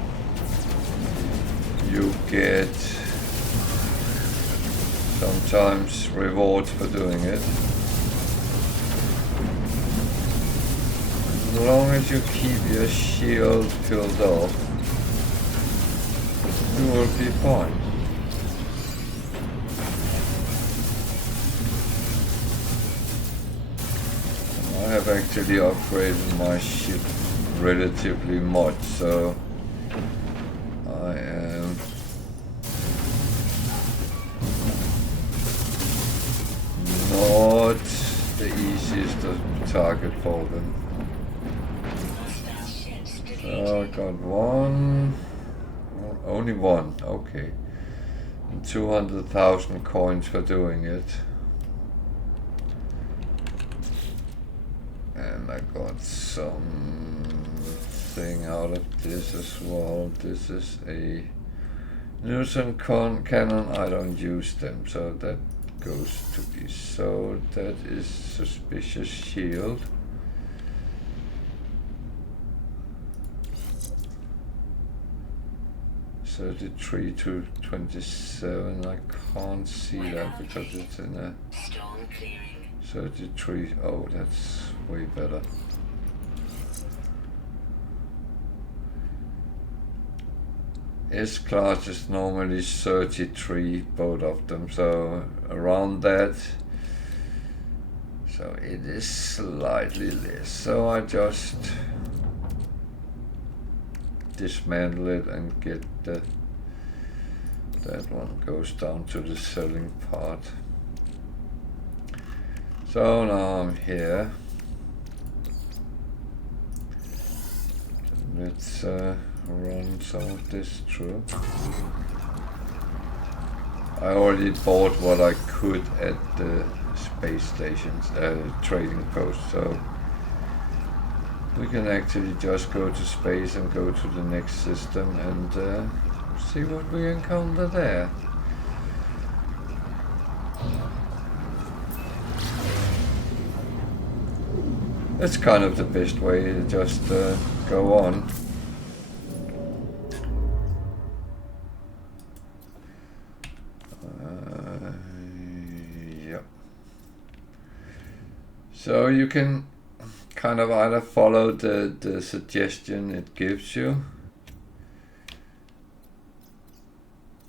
You get sometimes rewards for doing it. As long as you keep your shield filled up, you will be fine. I have actually upgraded my ship relatively much, so I am not the easiest of target for them. So I got one, only one, okay, and 200,000 coins for doing it. And I got something out of this as well. This is a Neutron cannon. I don't use them, so that goes to be sold. That is suspicious shield. $33 to 27. I can't see that because it's in a 33. Oh, that's way better. S class is normally 33, both of them, so around that. So it is slightly less. So I just dismantle it and get that one goes down to the selling part. So now I'm here. Let's run some of this through. I already bought what I could at the space stations, trading post, so we can actually just go to space and go to the next system and see what we encounter there. That's kind of the best way to just go on. Yep. So you can kind of either follow the suggestion it gives you,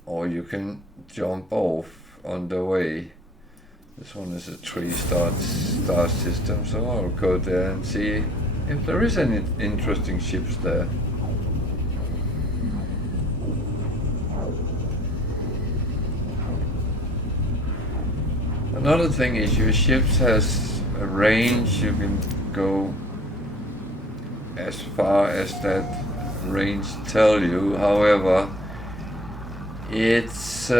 or you can jump off on the way. This one is a 3-star system, so I'll go there and see if there is any interesting ships there. Another thing is your ships has a range. You can go as far as that range tell you. However, it's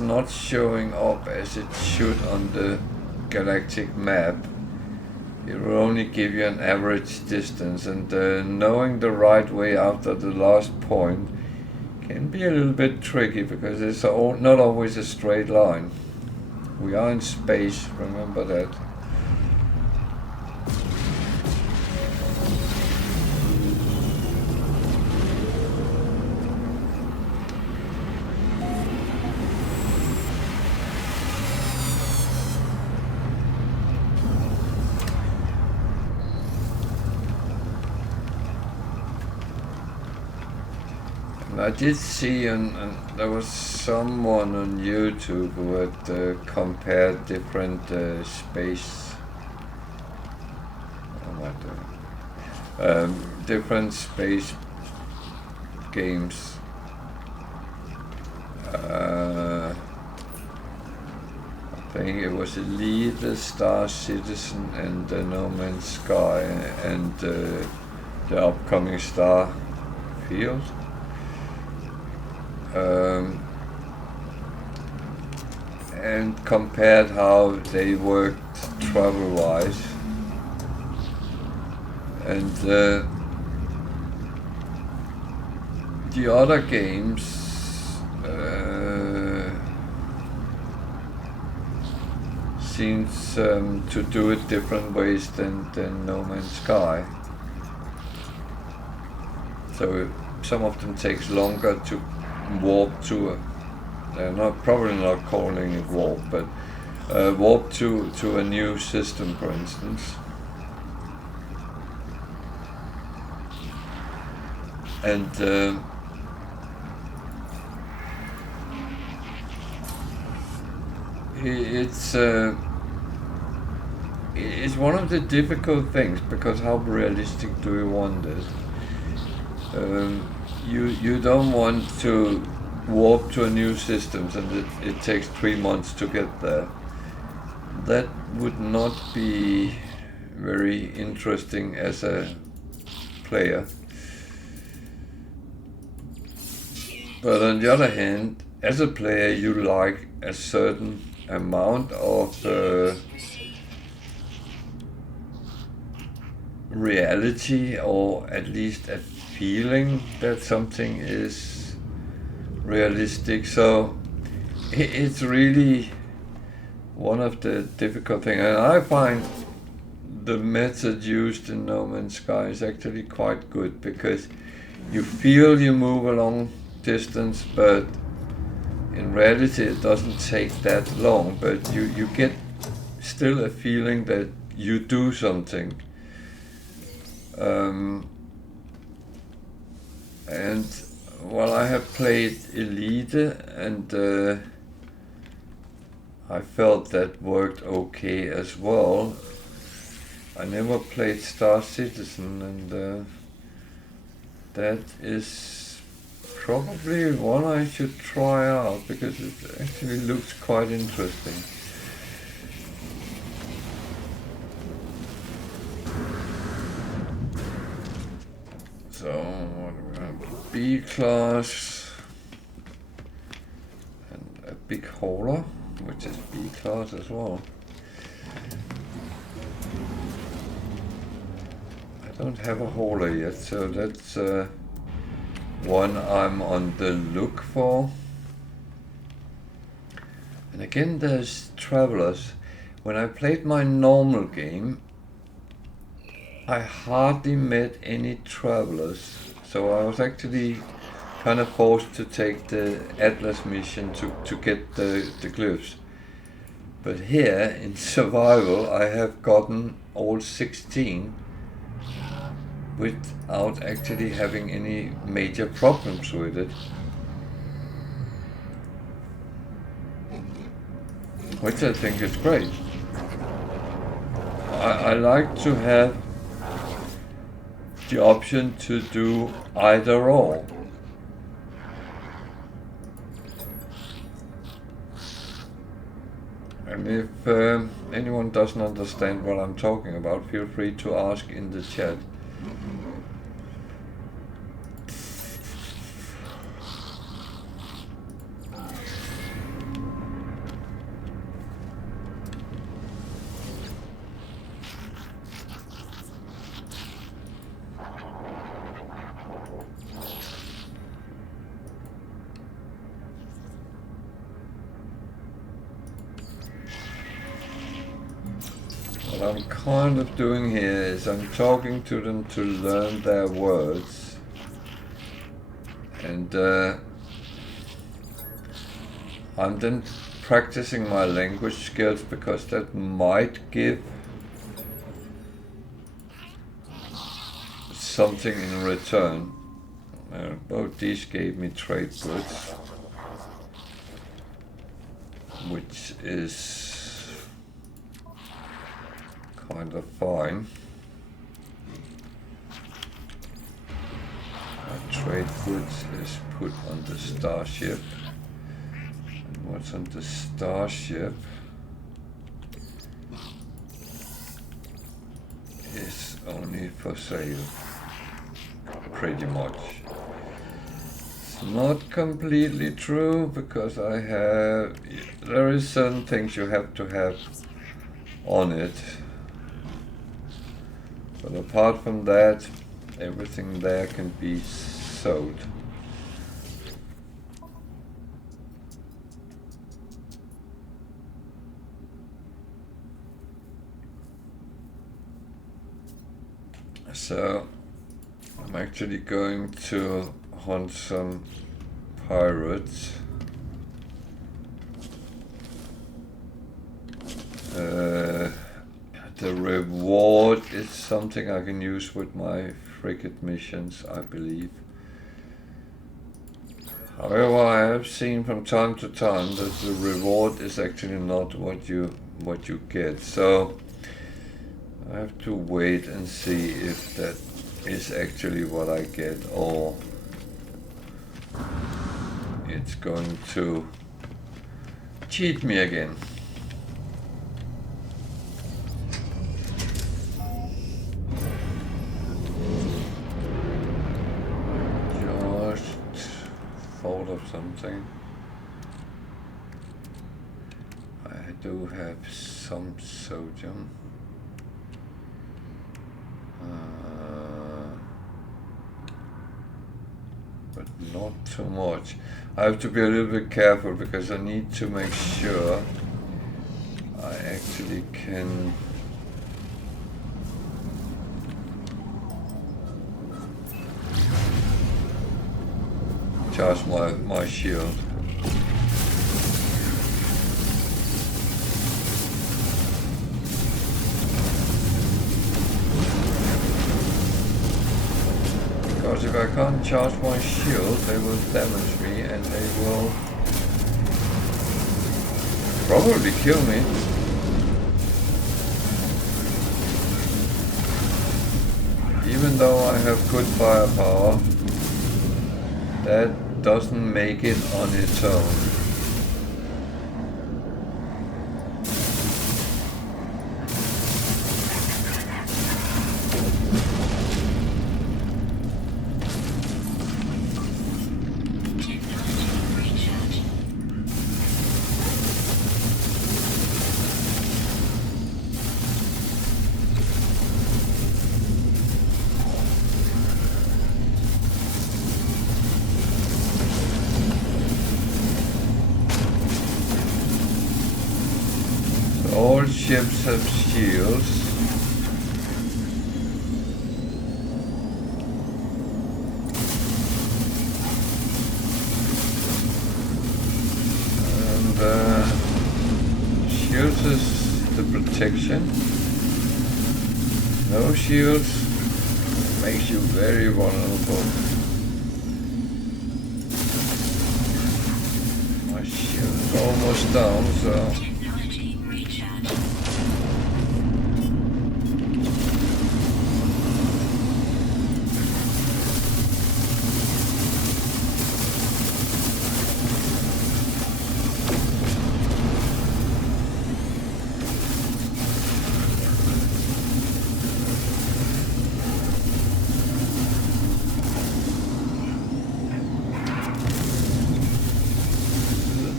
not showing up as it should on the galactic map. It will only give you an average distance, and knowing the right way after the last point can be a little bit tricky because it's not always a straight line. We are in space, remember that. I did see, and there was someone on YouTube who had compared different space. What am I doing? Different space games. I think it was Elite, Star Citizen, and No Man's Sky, and the upcoming Starfield. And compared how they worked travel-wise, and the other games seems to do it different ways than No Man's Sky. So some of them takes longer to warp to. They're probably not calling it warp, but warp to a new system, for instance. And it's one of the difficult things, because how realistic do you want it? You don't want to warp to a new system and it takes 3 months to get there. That would not be very interesting as a player. But on the other hand, as a player, you like a certain amount of reality, or at least a feeling that something is realistic. So it's really one of the difficult things, and I find the method used in No Man's Sky is actually quite good, because you feel you move a long distance, but in reality it doesn't take that long, but you get still a feeling that you do something. And well, I have played Elite, and I felt that worked okay as well. I never played Star Citizen, and that is probably one I should try out because it actually looks quite interesting. So what do we have? B class and a big hauler, which is B class as well. I don't have a hauler yet, so that's one I'm on the look for. And again, there's travelers. When I played my normal game, I hardly met any travelers, so I was actually kind of forced to take the Atlas mission to get the glyphs. But here in survival, I have gotten all 16 without actually having any major problems with it. Which I think is great. I like to have the option to do either or. And if anyone doesn't understand what I'm talking about, feel free to ask in the chat. What I'm kind of doing here is I'm talking to them to learn their words, and I'm then practicing my language skills because that might give something in return. Both these gave me trade goods, which is kind of fine. My trade goods is put on the starship. And what's on the starship is only for sale, pretty much. It's not completely true because there is certain things you have to have on it. But apart from that, everything there can be sold. So I'm actually going to hunt some pirates. The reward is something I can use with my frigate missions, I believe. However, I have seen from time to time that the reward is actually not what you get. So I have to wait and see if that is actually what I get, or it's going to cheat me again. Thought of something. I do have some sodium. But not too much. I have to be a little bit careful because I need to make sure I actually can charge my shield. Because if I can't charge my shield, they will damage me and they will probably kill me. even though I have good firepower, that doesn't make it on its own. All ships have shields. And shields is the protection. No shields makes you very vulnerable. My shield is almost down, so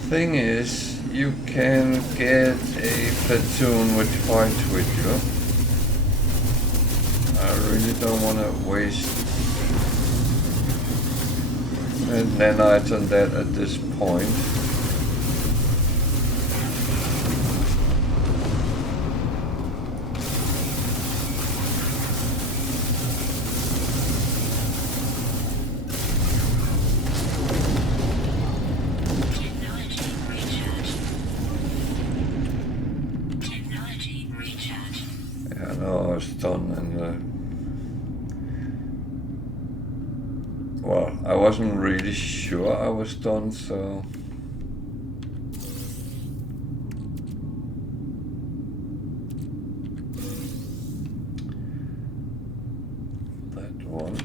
thing is, you can get a platoon which fights with you. I really don't want to waste nanites on that at this point. Well, I wasn't really sure I was done, so that one.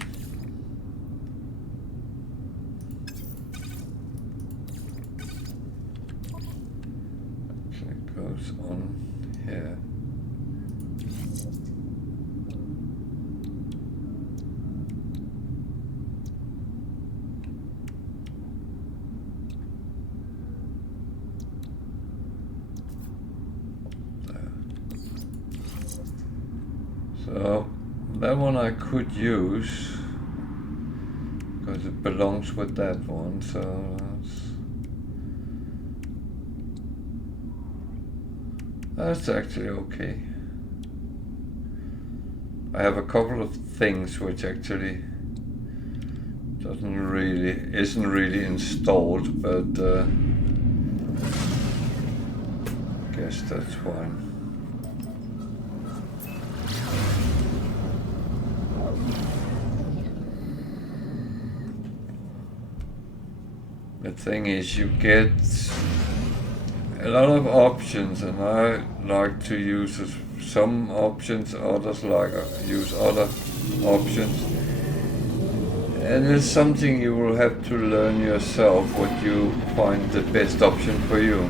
Actually goes on here. So that one I could use because it belongs with that one, so that's actually okay. I have a couple of things which actually isn't really installed, but I guess that's fine. The thing is, you get a lot of options, and I like to use some options, others like use other options. And it's something you will have to learn yourself, what you find the best option for you.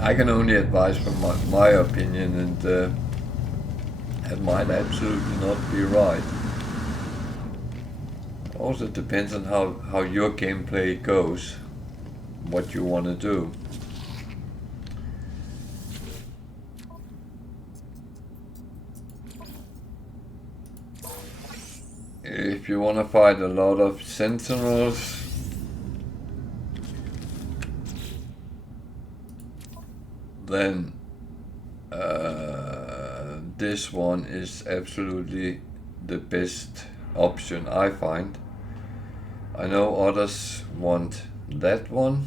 I can only advise from my opinion, and it might absolutely not be right. Also depends on how your gameplay goes, what you want to do. If you want to fight a lot of sentinels, then this one is absolutely the best option I find. I know others want that one,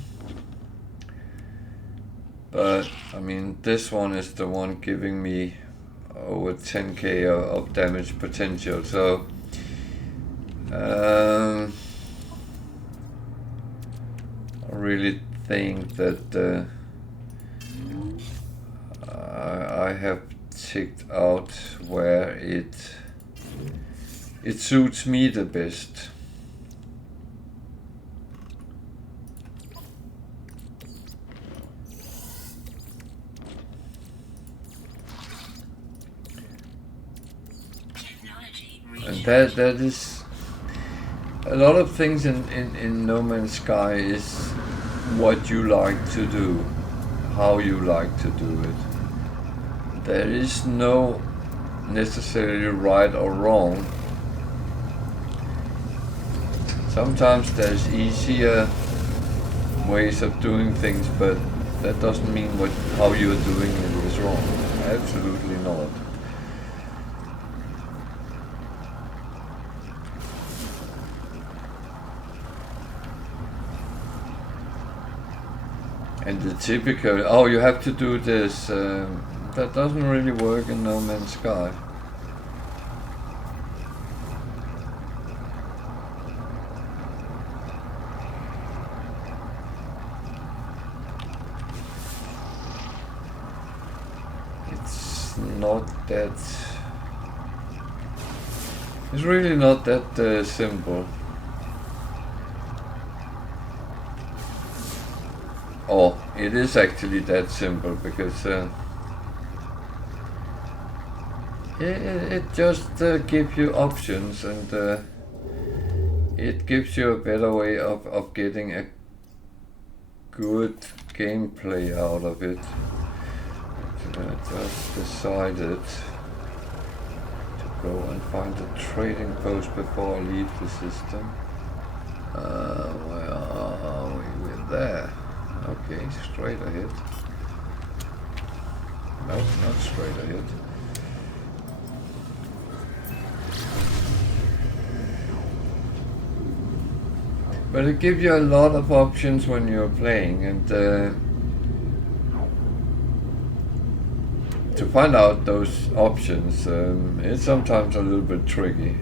but I mean this one is the one giving me over 10k of damage potential, so I really think that I have checked out where it suits me the best. And that is a lot of things in No Man's Sky is what you like to do, how you like to do it. There is no necessarily right or wrong. Sometimes there's easier ways of doing things, but that doesn't mean how you're doing it is wrong. Absolutely not. And the typical, oh, you have to do this, that doesn't really work in No Man's Sky. It's really not that simple. Oh, it is actually that simple because it just gives you options, and it gives you a better way of getting a good gameplay out of it. So I just decided to go and find a trading post before I leave the system. Where are we? We're there. Okay, straight ahead. No, not straight ahead. But it gives you a lot of options when you're playing, and to find out those options, it's sometimes a little bit tricky.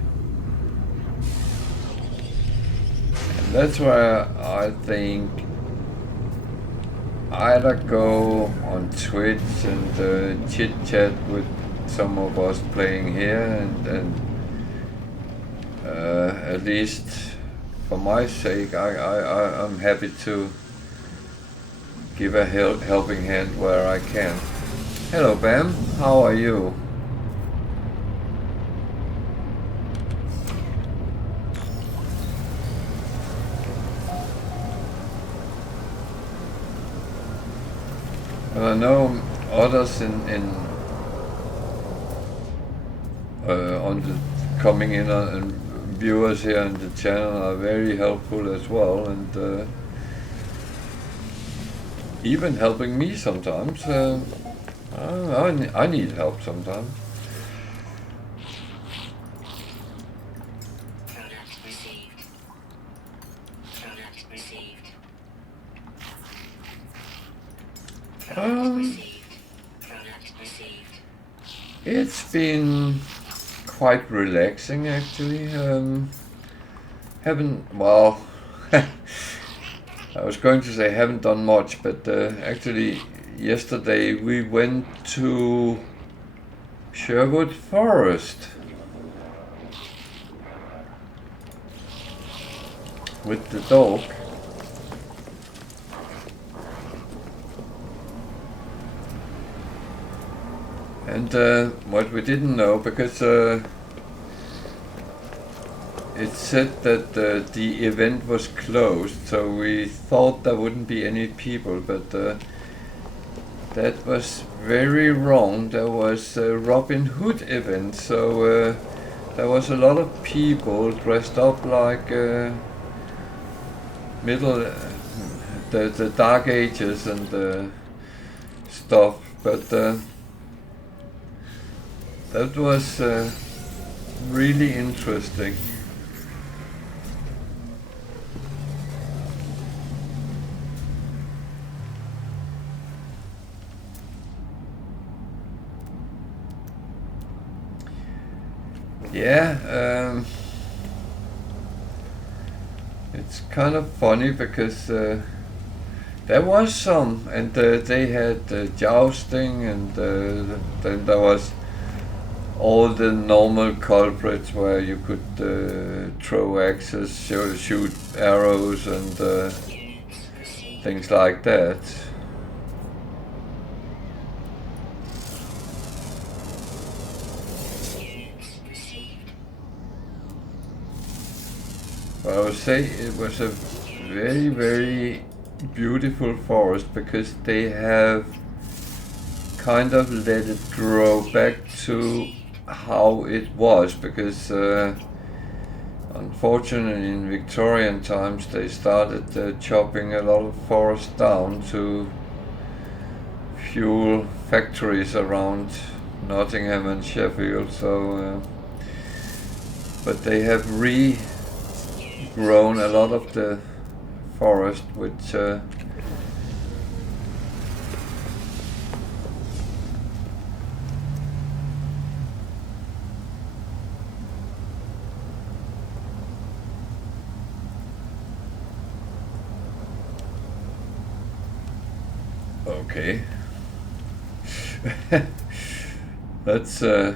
And that's where I think either go on Twitch and chit chat with some of us playing here, and at least for my sake, I'm happy to give a helping hand where I can. Hello, Bam. How are you? I know others on the coming in and viewers here on the channel are very helpful as well, and even helping me sometimes. I need help sometimes. Product received. Product received. Product received. It's been quite relaxing actually. Well, I was going to say haven't done much, but actually yesterday we went to Sherwood Forest with the dog. And what we didn't know, because it said that the event was closed, so we thought there wouldn't be any people, but that was very wrong. There was a Robin Hood event, so there was a lot of people dressed up like the Dark Ages and stuff, but that was really interesting. Yeah, it's kind of funny because There was some, and they had jousting, and then there was all the normal culprits where you could throw axes, shoot arrows, and things like that. But I would say it was a very, very beautiful forest because they have kind of let it grow back to how it was, because unfortunately in Victorian times they started chopping a lot of forest down to fuel factories around Nottingham and Sheffield, so but they have regrown a lot of the forest, which okay. That's oh,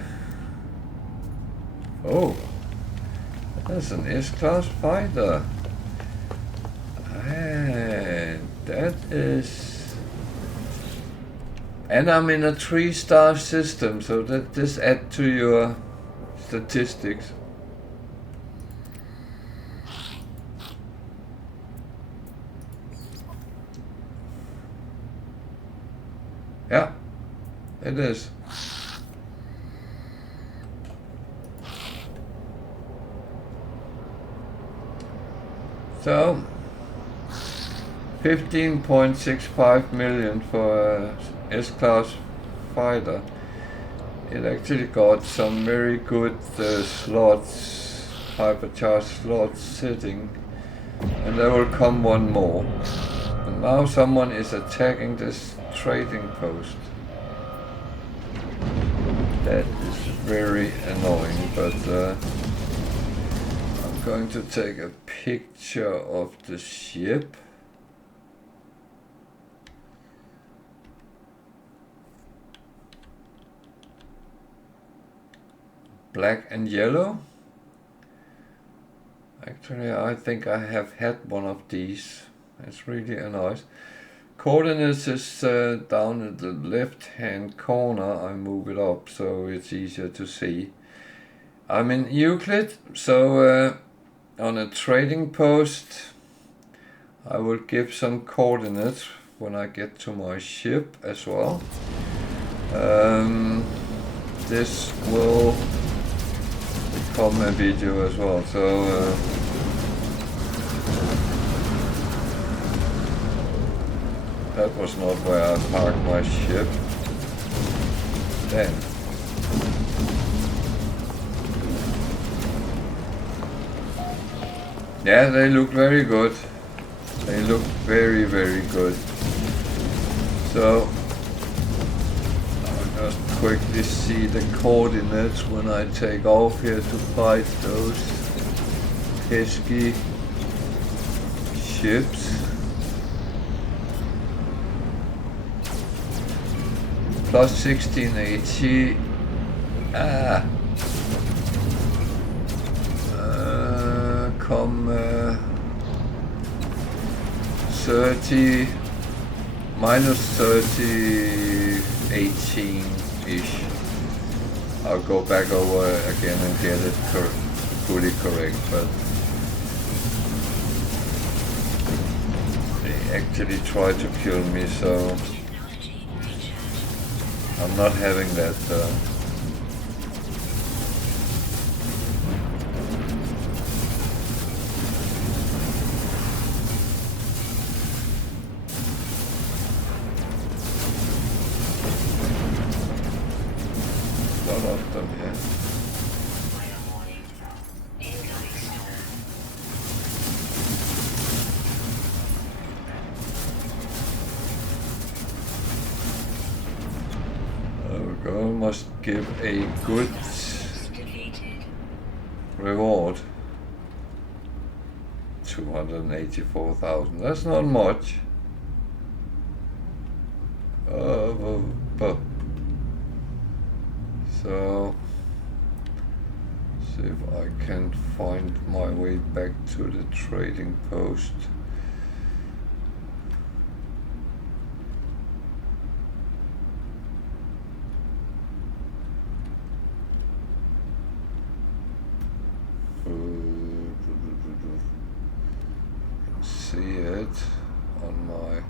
that's an S-class fighter. And that is, and I'm in a 3-star system, so that this add to your statistics. Yeah, it is. So 15.65 million for a S-class fighter. It actually got some very good slots, hypercharged slots sitting, and there will come one more. And now someone is attacking this trading post. That is very annoying, but I'm going to take a picture of the ship. Black and yellow. Actually, I think I have had one of these. It's really nice. Coordinates is down at the left hand corner. I move it up so it's easier to see. I'm in Euclid, so on a trading post I will give some coordinates when I get to my ship as well. This will become a video as well, so that was not where I parked my ship. Then yeah, they look very good. They look very, very good. So I'll just quickly see the coordinates when I take off here to fight those pesky ships. Plus 1680. Come 30, minus 30, 18-ish. I'll go back over again and get it fully correct, but they actually tried to kill me, so I'm not having that. Lot of them here. Girl must give a good reward. 284,000. That's not much. So, see if I can find my way back to the trading post. See it on my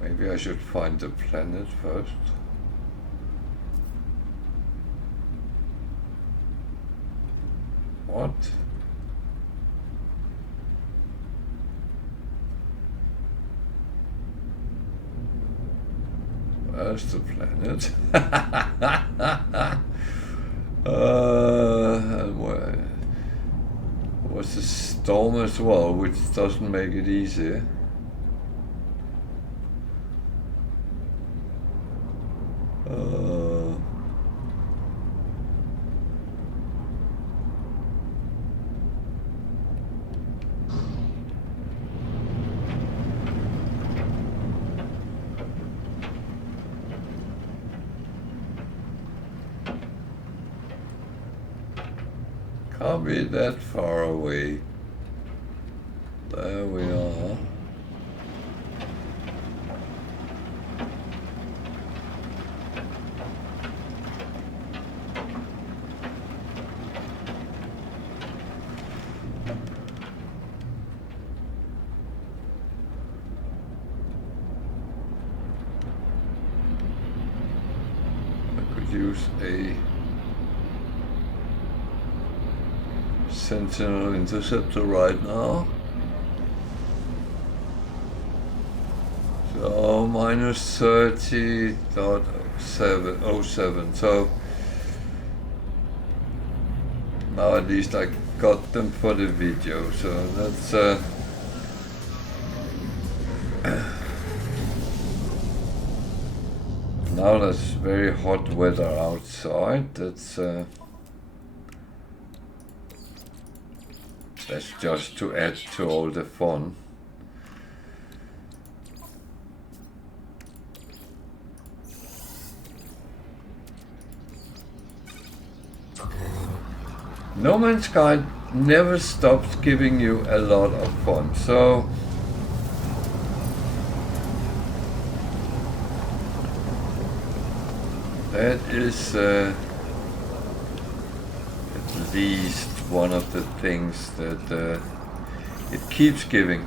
maybe I should find the planet first. What? Where's the planet? Was a storm as well, which doesn't make it easy. Can't be that far away. There we are. I could use a Sentinel interceptor right now. So minus 30.07. So now at least I got them for the video. So that's now that's very hot weather outside. That's just to add to all the fun. No Man's Sky never stops giving you a lot of fun. So that is at least one of the things that it keeps giving.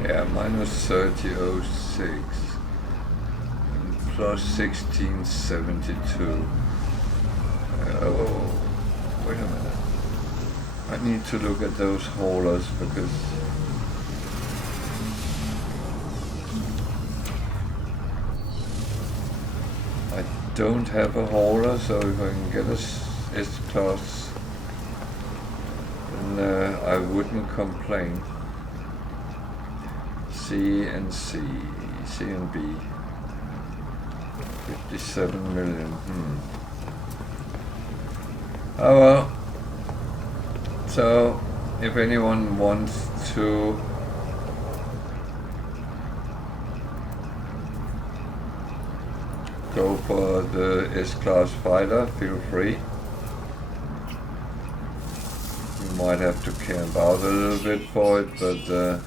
Yeah, minus 30.06 and plus 16.72. Oh, wait a minute. I need to look at those haulers because I don't have a hauler, so if I can get a S-Class, then I wouldn't complain. C and B. 57 million. Oh well. So, if anyone wants to go for the S-Class fighter, feel free. You might have to camp out a little bit for it, but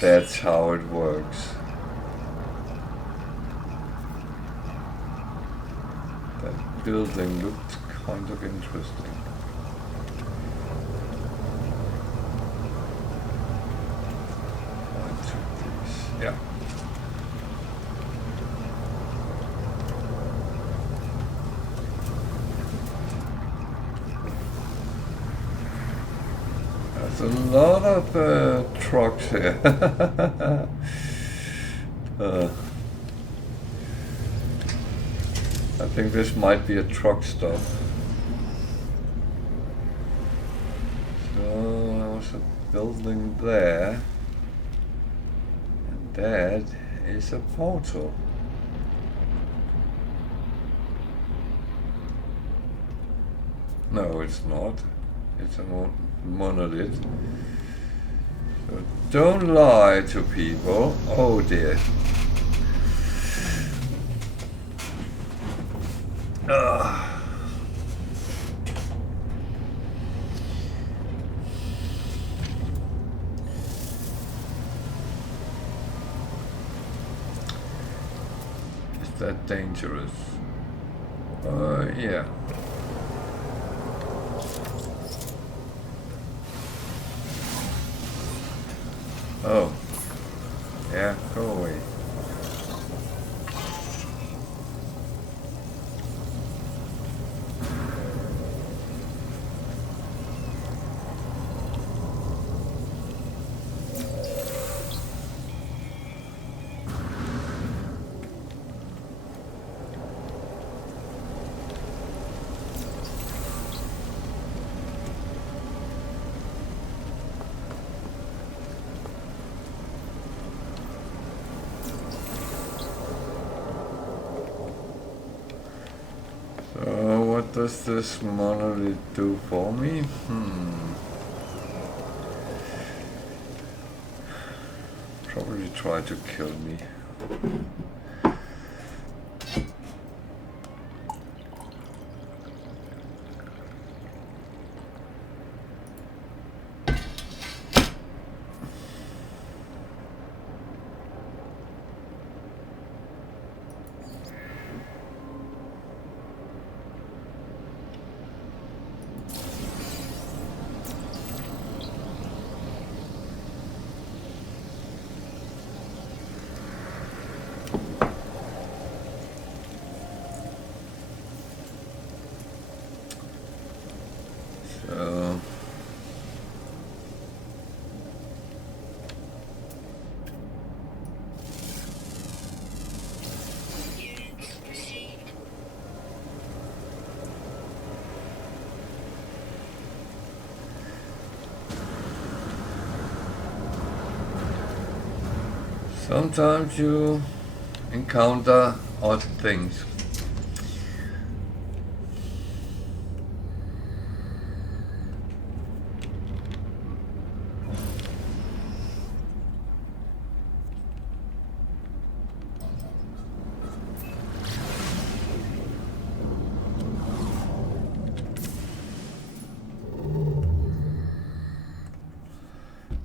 that's how it works. That building looked kind of interesting. I took these. Yeah. There's a lot of trucks here. I think this might be a truck stop. So there was a building there, and that is a portal. No, it's not. It's a monolith. So don't lie to people. Oh dear. Is that dangerous? Yeah. Oh. Yeah, go away. So what does this monolith do for me? Probably try to kill me. So Units received. sometimes you encounter odd things.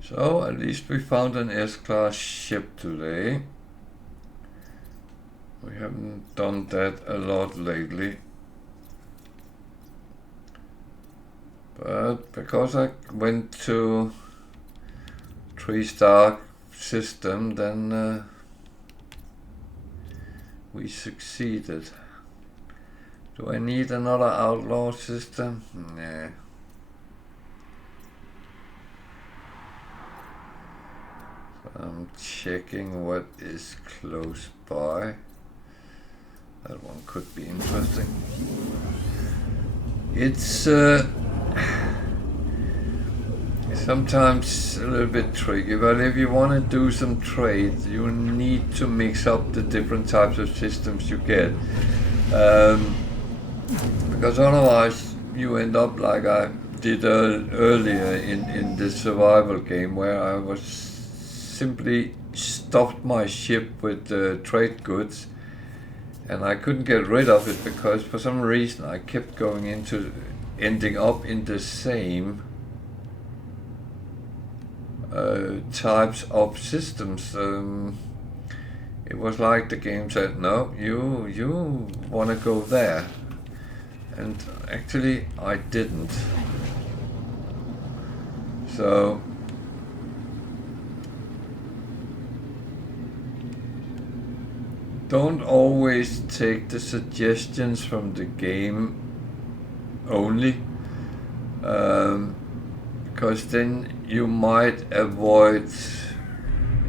So at least we found an S-class ship today. We haven't done that a lot lately. But because I went to 3-star system, then we succeeded. Do I need another outlaw system? Nah. I'm checking what is close by. That one could be interesting. It's sometimes a little bit tricky, but if you want to do some trade, you need to mix up the different types of systems you get. Because otherwise you end up like I did earlier in the survival game, where I was simply stuffed my ship with trade goods, and I couldn't get rid of it because for some reason I kept ending up in the same types of systems. It was like the game said, no, you want to go there, and actually I didn't. So don't always take the suggestions from the game only, because because then you might avoid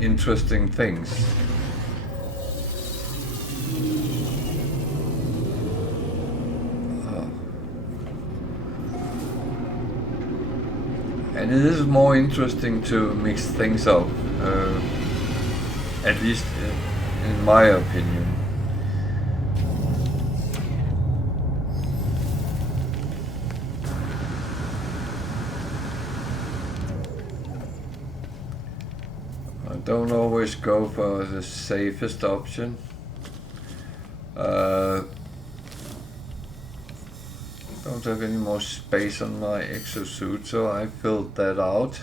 interesting things. And it is more interesting to mix things up, at least in my opinion. I don't always go for the safest option. Don't have any more space on my exosuit, so I filled that out.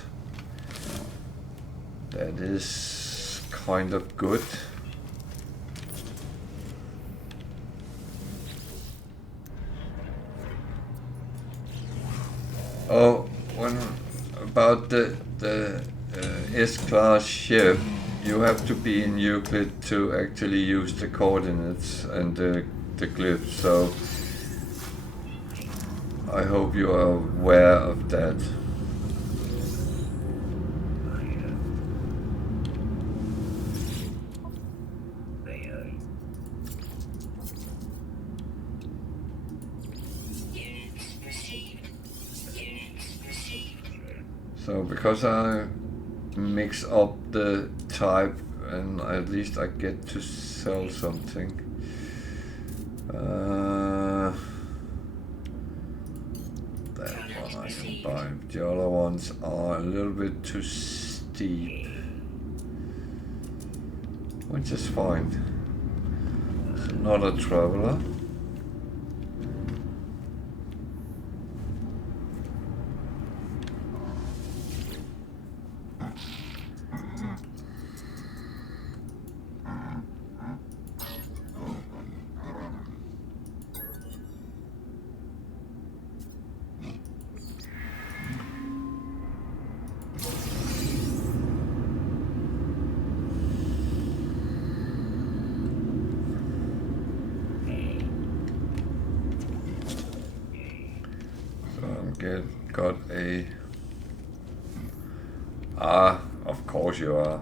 That is kind of good. Oh, about the S-class ship, you have to be in Euclid to actually use the coordinates and the glyphs, so I hope you are aware of that. So because I mix up the type and at least I get to sell something. That one I can buy. The other ones are a little bit too steep, which is fine. It's not a traveler. Got a... of course you are.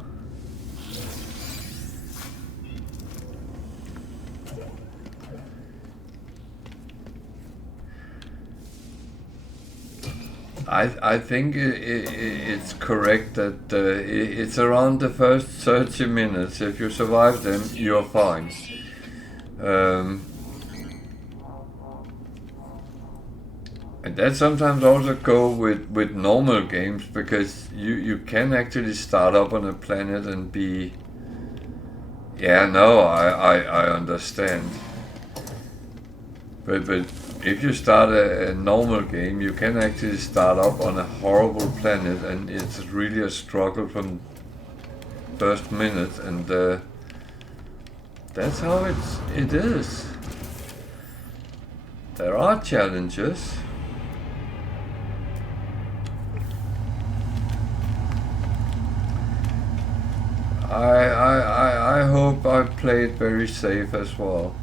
I think it's correct that it's around the first 30 minutes. If you survive them, you're fine. And that sometimes also go with normal games, because you can actually start up on a planet and be... Yeah, no, I understand. But if you start a normal game, you can actually start up on a horrible planet, and it's really a struggle from first minute, and that's how it is. There are challenges. I hope I played very safe as well,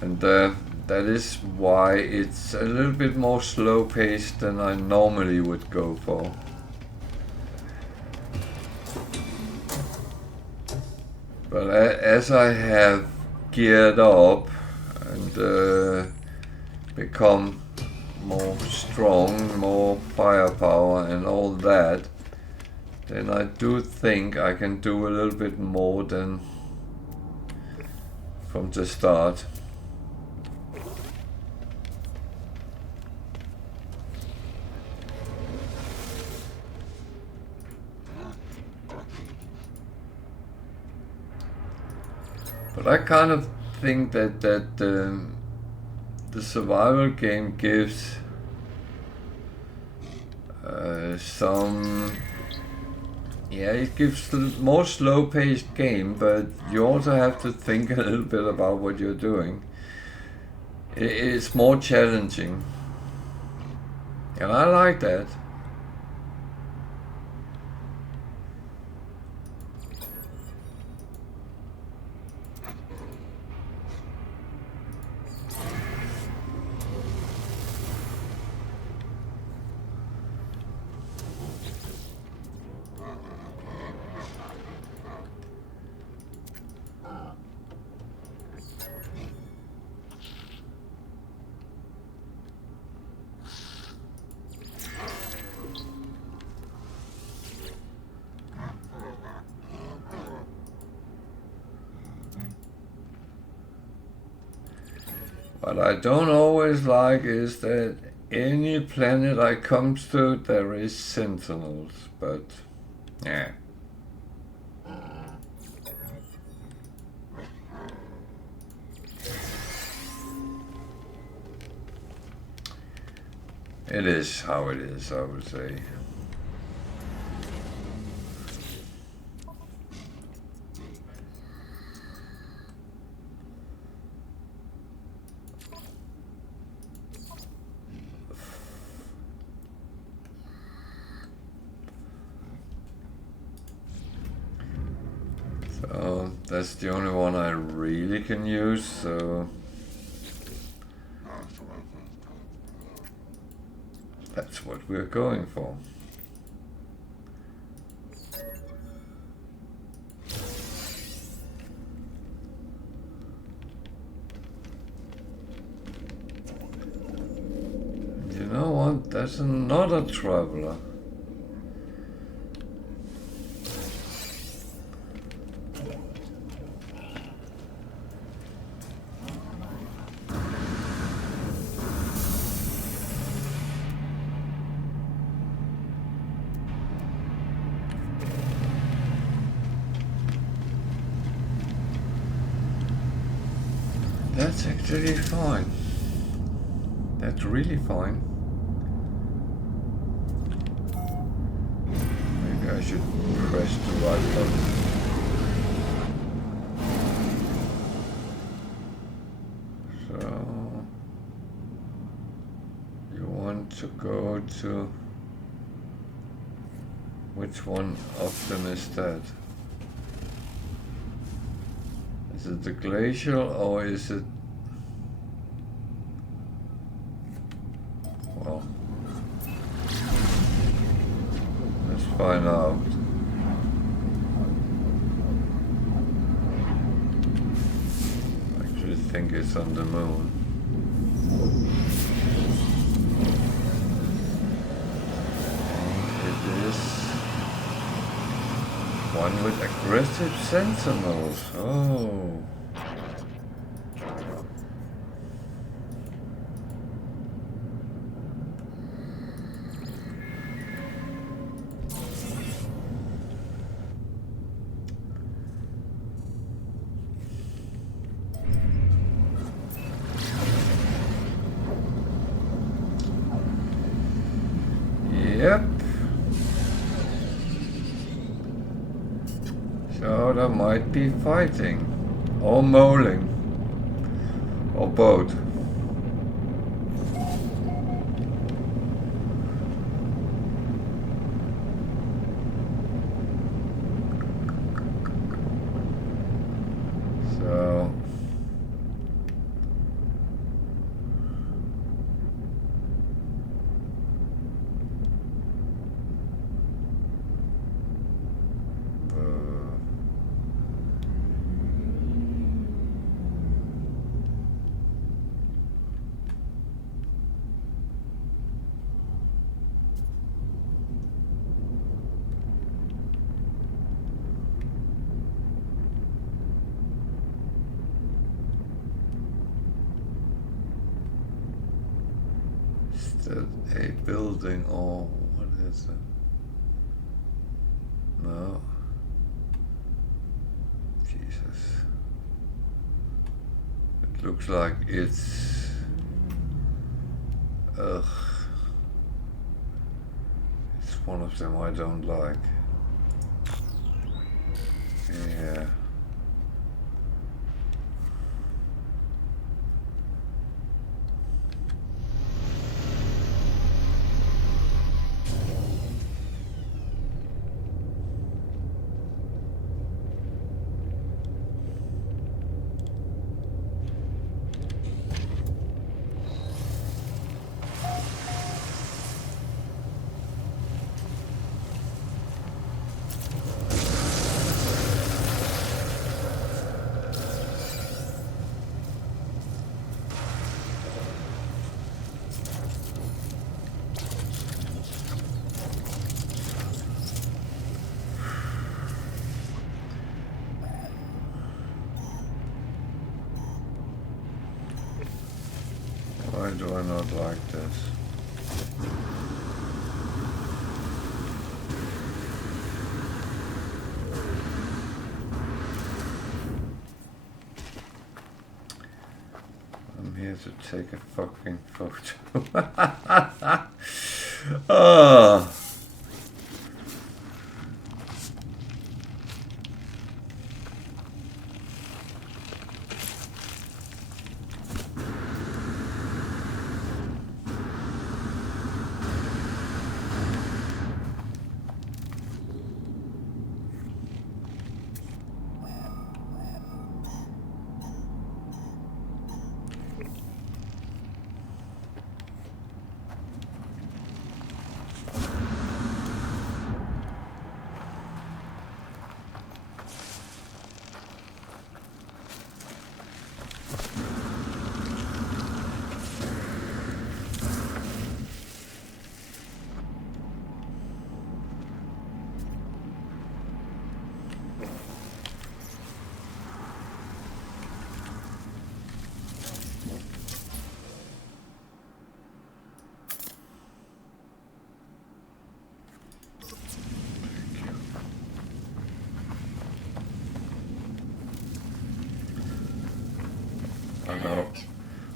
and that is why it's a little bit more slow paced than I normally would go for. But as I have geared up and become more strong, more firepower and all that, then I do think I can do a little bit more than from the start. But I kind of think that the survival game gives some... Yeah, it gives a more slow-paced game, but you also have to think a little bit about what you're doing. It's more challenging, and I like that. What I don't always like is that any planet I come to, there is sentinels, but yeah. It is how it is, I would say. So that's the only one I really can use, so that's what we're going for. You know what? That's another traveler. That's actually fine. That's really fine. Maybe I should press the right button. So you want to go to which one of them is that? Is it the glacial or is it? Well, let's find out. I actually think it's on the moon. It is one with aggressive sentinels. Oh. Yep. So there might be fighting, or mauling, or both. So is that a building or what is it? No. Jesus. It looks like it's... Ugh. It's one of them I don't like. Yeah. do I not like this? I'm here to take a fucking photo. Oh.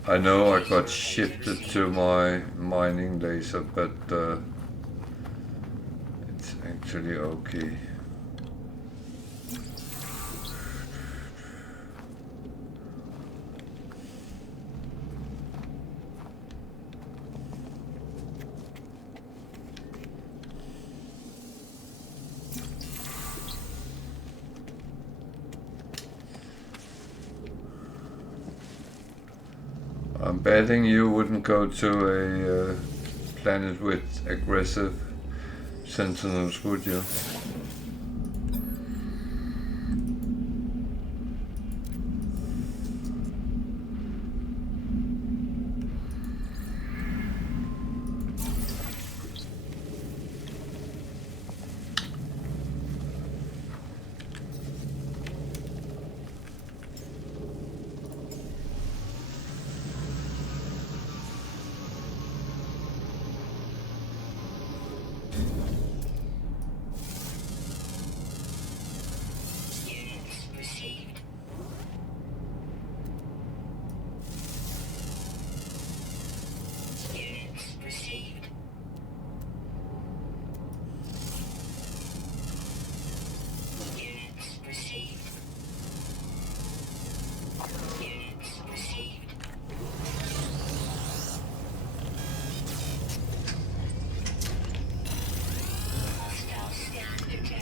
I know I got shifted to my mining laser, but it's actually okay. I'm betting you wouldn't go to a planet with aggressive sentinels, would you?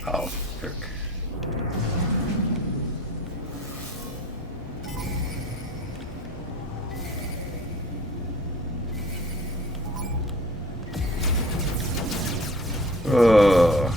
Oh, fuck. Ugh.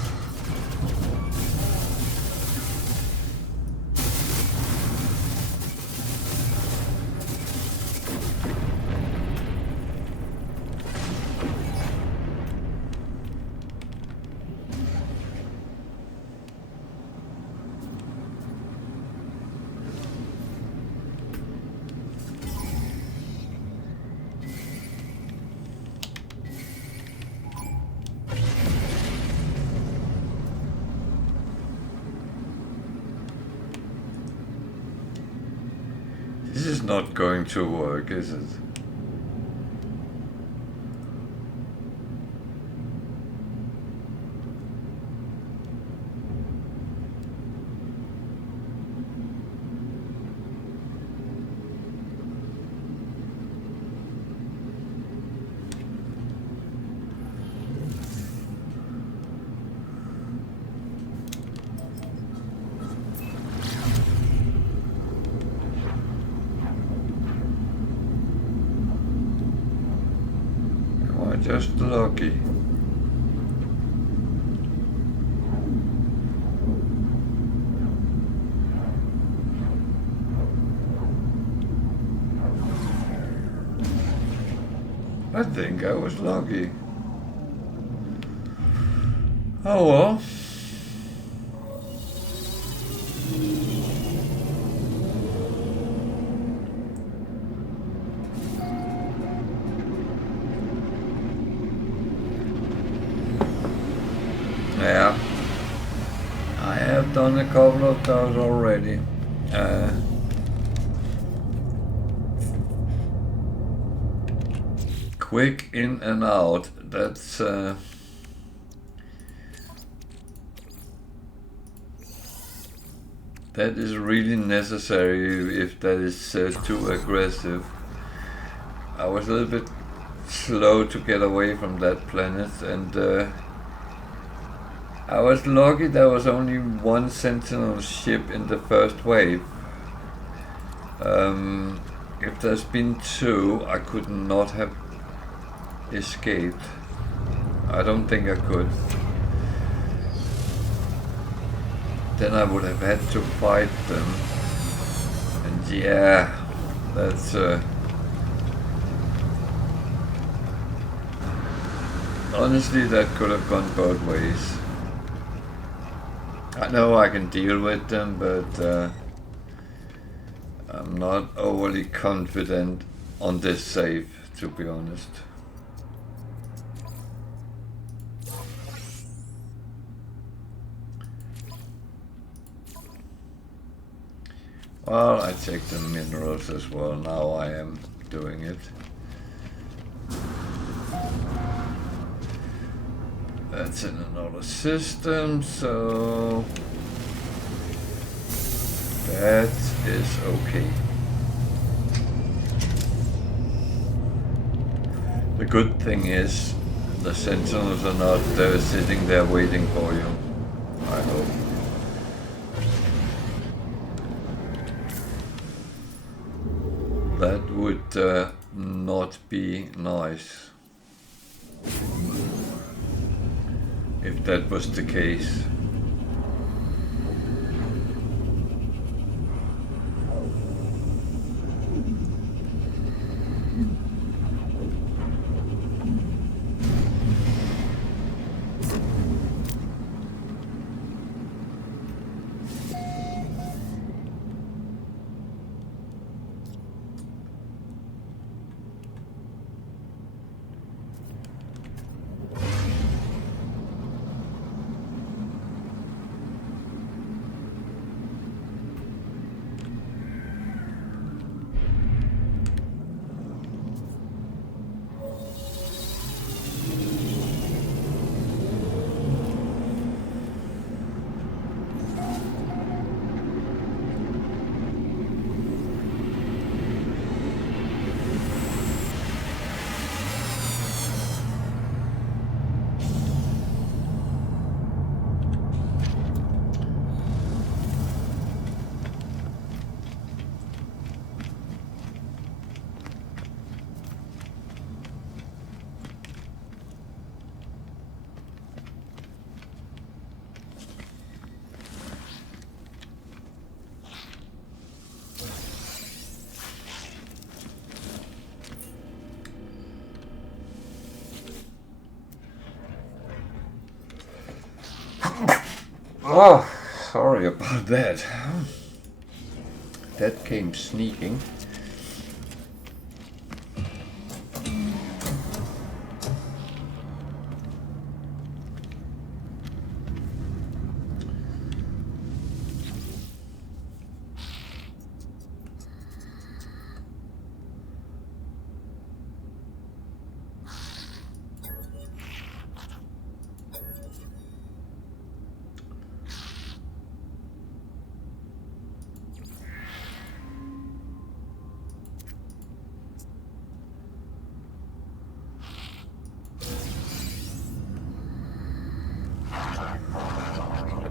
This is not going to work, is it? Am I just lucky? I think I was lucky. Oh well. Yeah, I have done a couple of those already. Quick in and out, that's that is really necessary if that is too aggressive. I was a little bit slow to get away from that planet, and I was lucky there was only one Sentinel ship in the first wave. If there's been two, I could not have escaped. I don't think I could. Then I would have had to fight them. And yeah, that's honestly, that could have gone both ways. I know I can deal with them, but I'm not overly confident on this save, to be honest. Well, I checked the minerals as well, now I am doing it. That's in another system, so that is okay. The good thing is the Sentinels are not sitting there waiting for you, I hope. That would not be nice if that was the case. Oh, sorry about that. That came sneaking.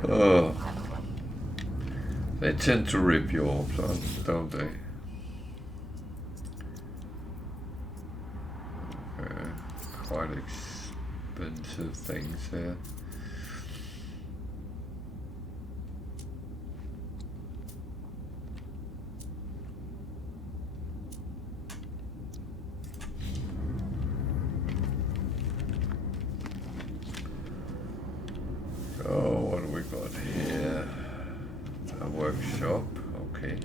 Oh, they tend to rip you off, don't they? Quite expensive things here. Oh, what do we got here? A workshop, okay.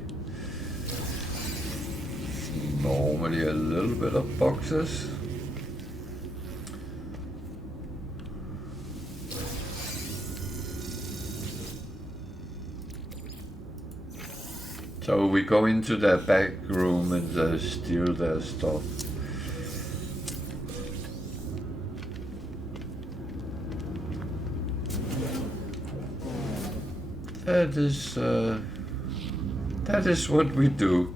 Normally a little bit of boxes. So we go into their back room and steal their stuff. That is what we do.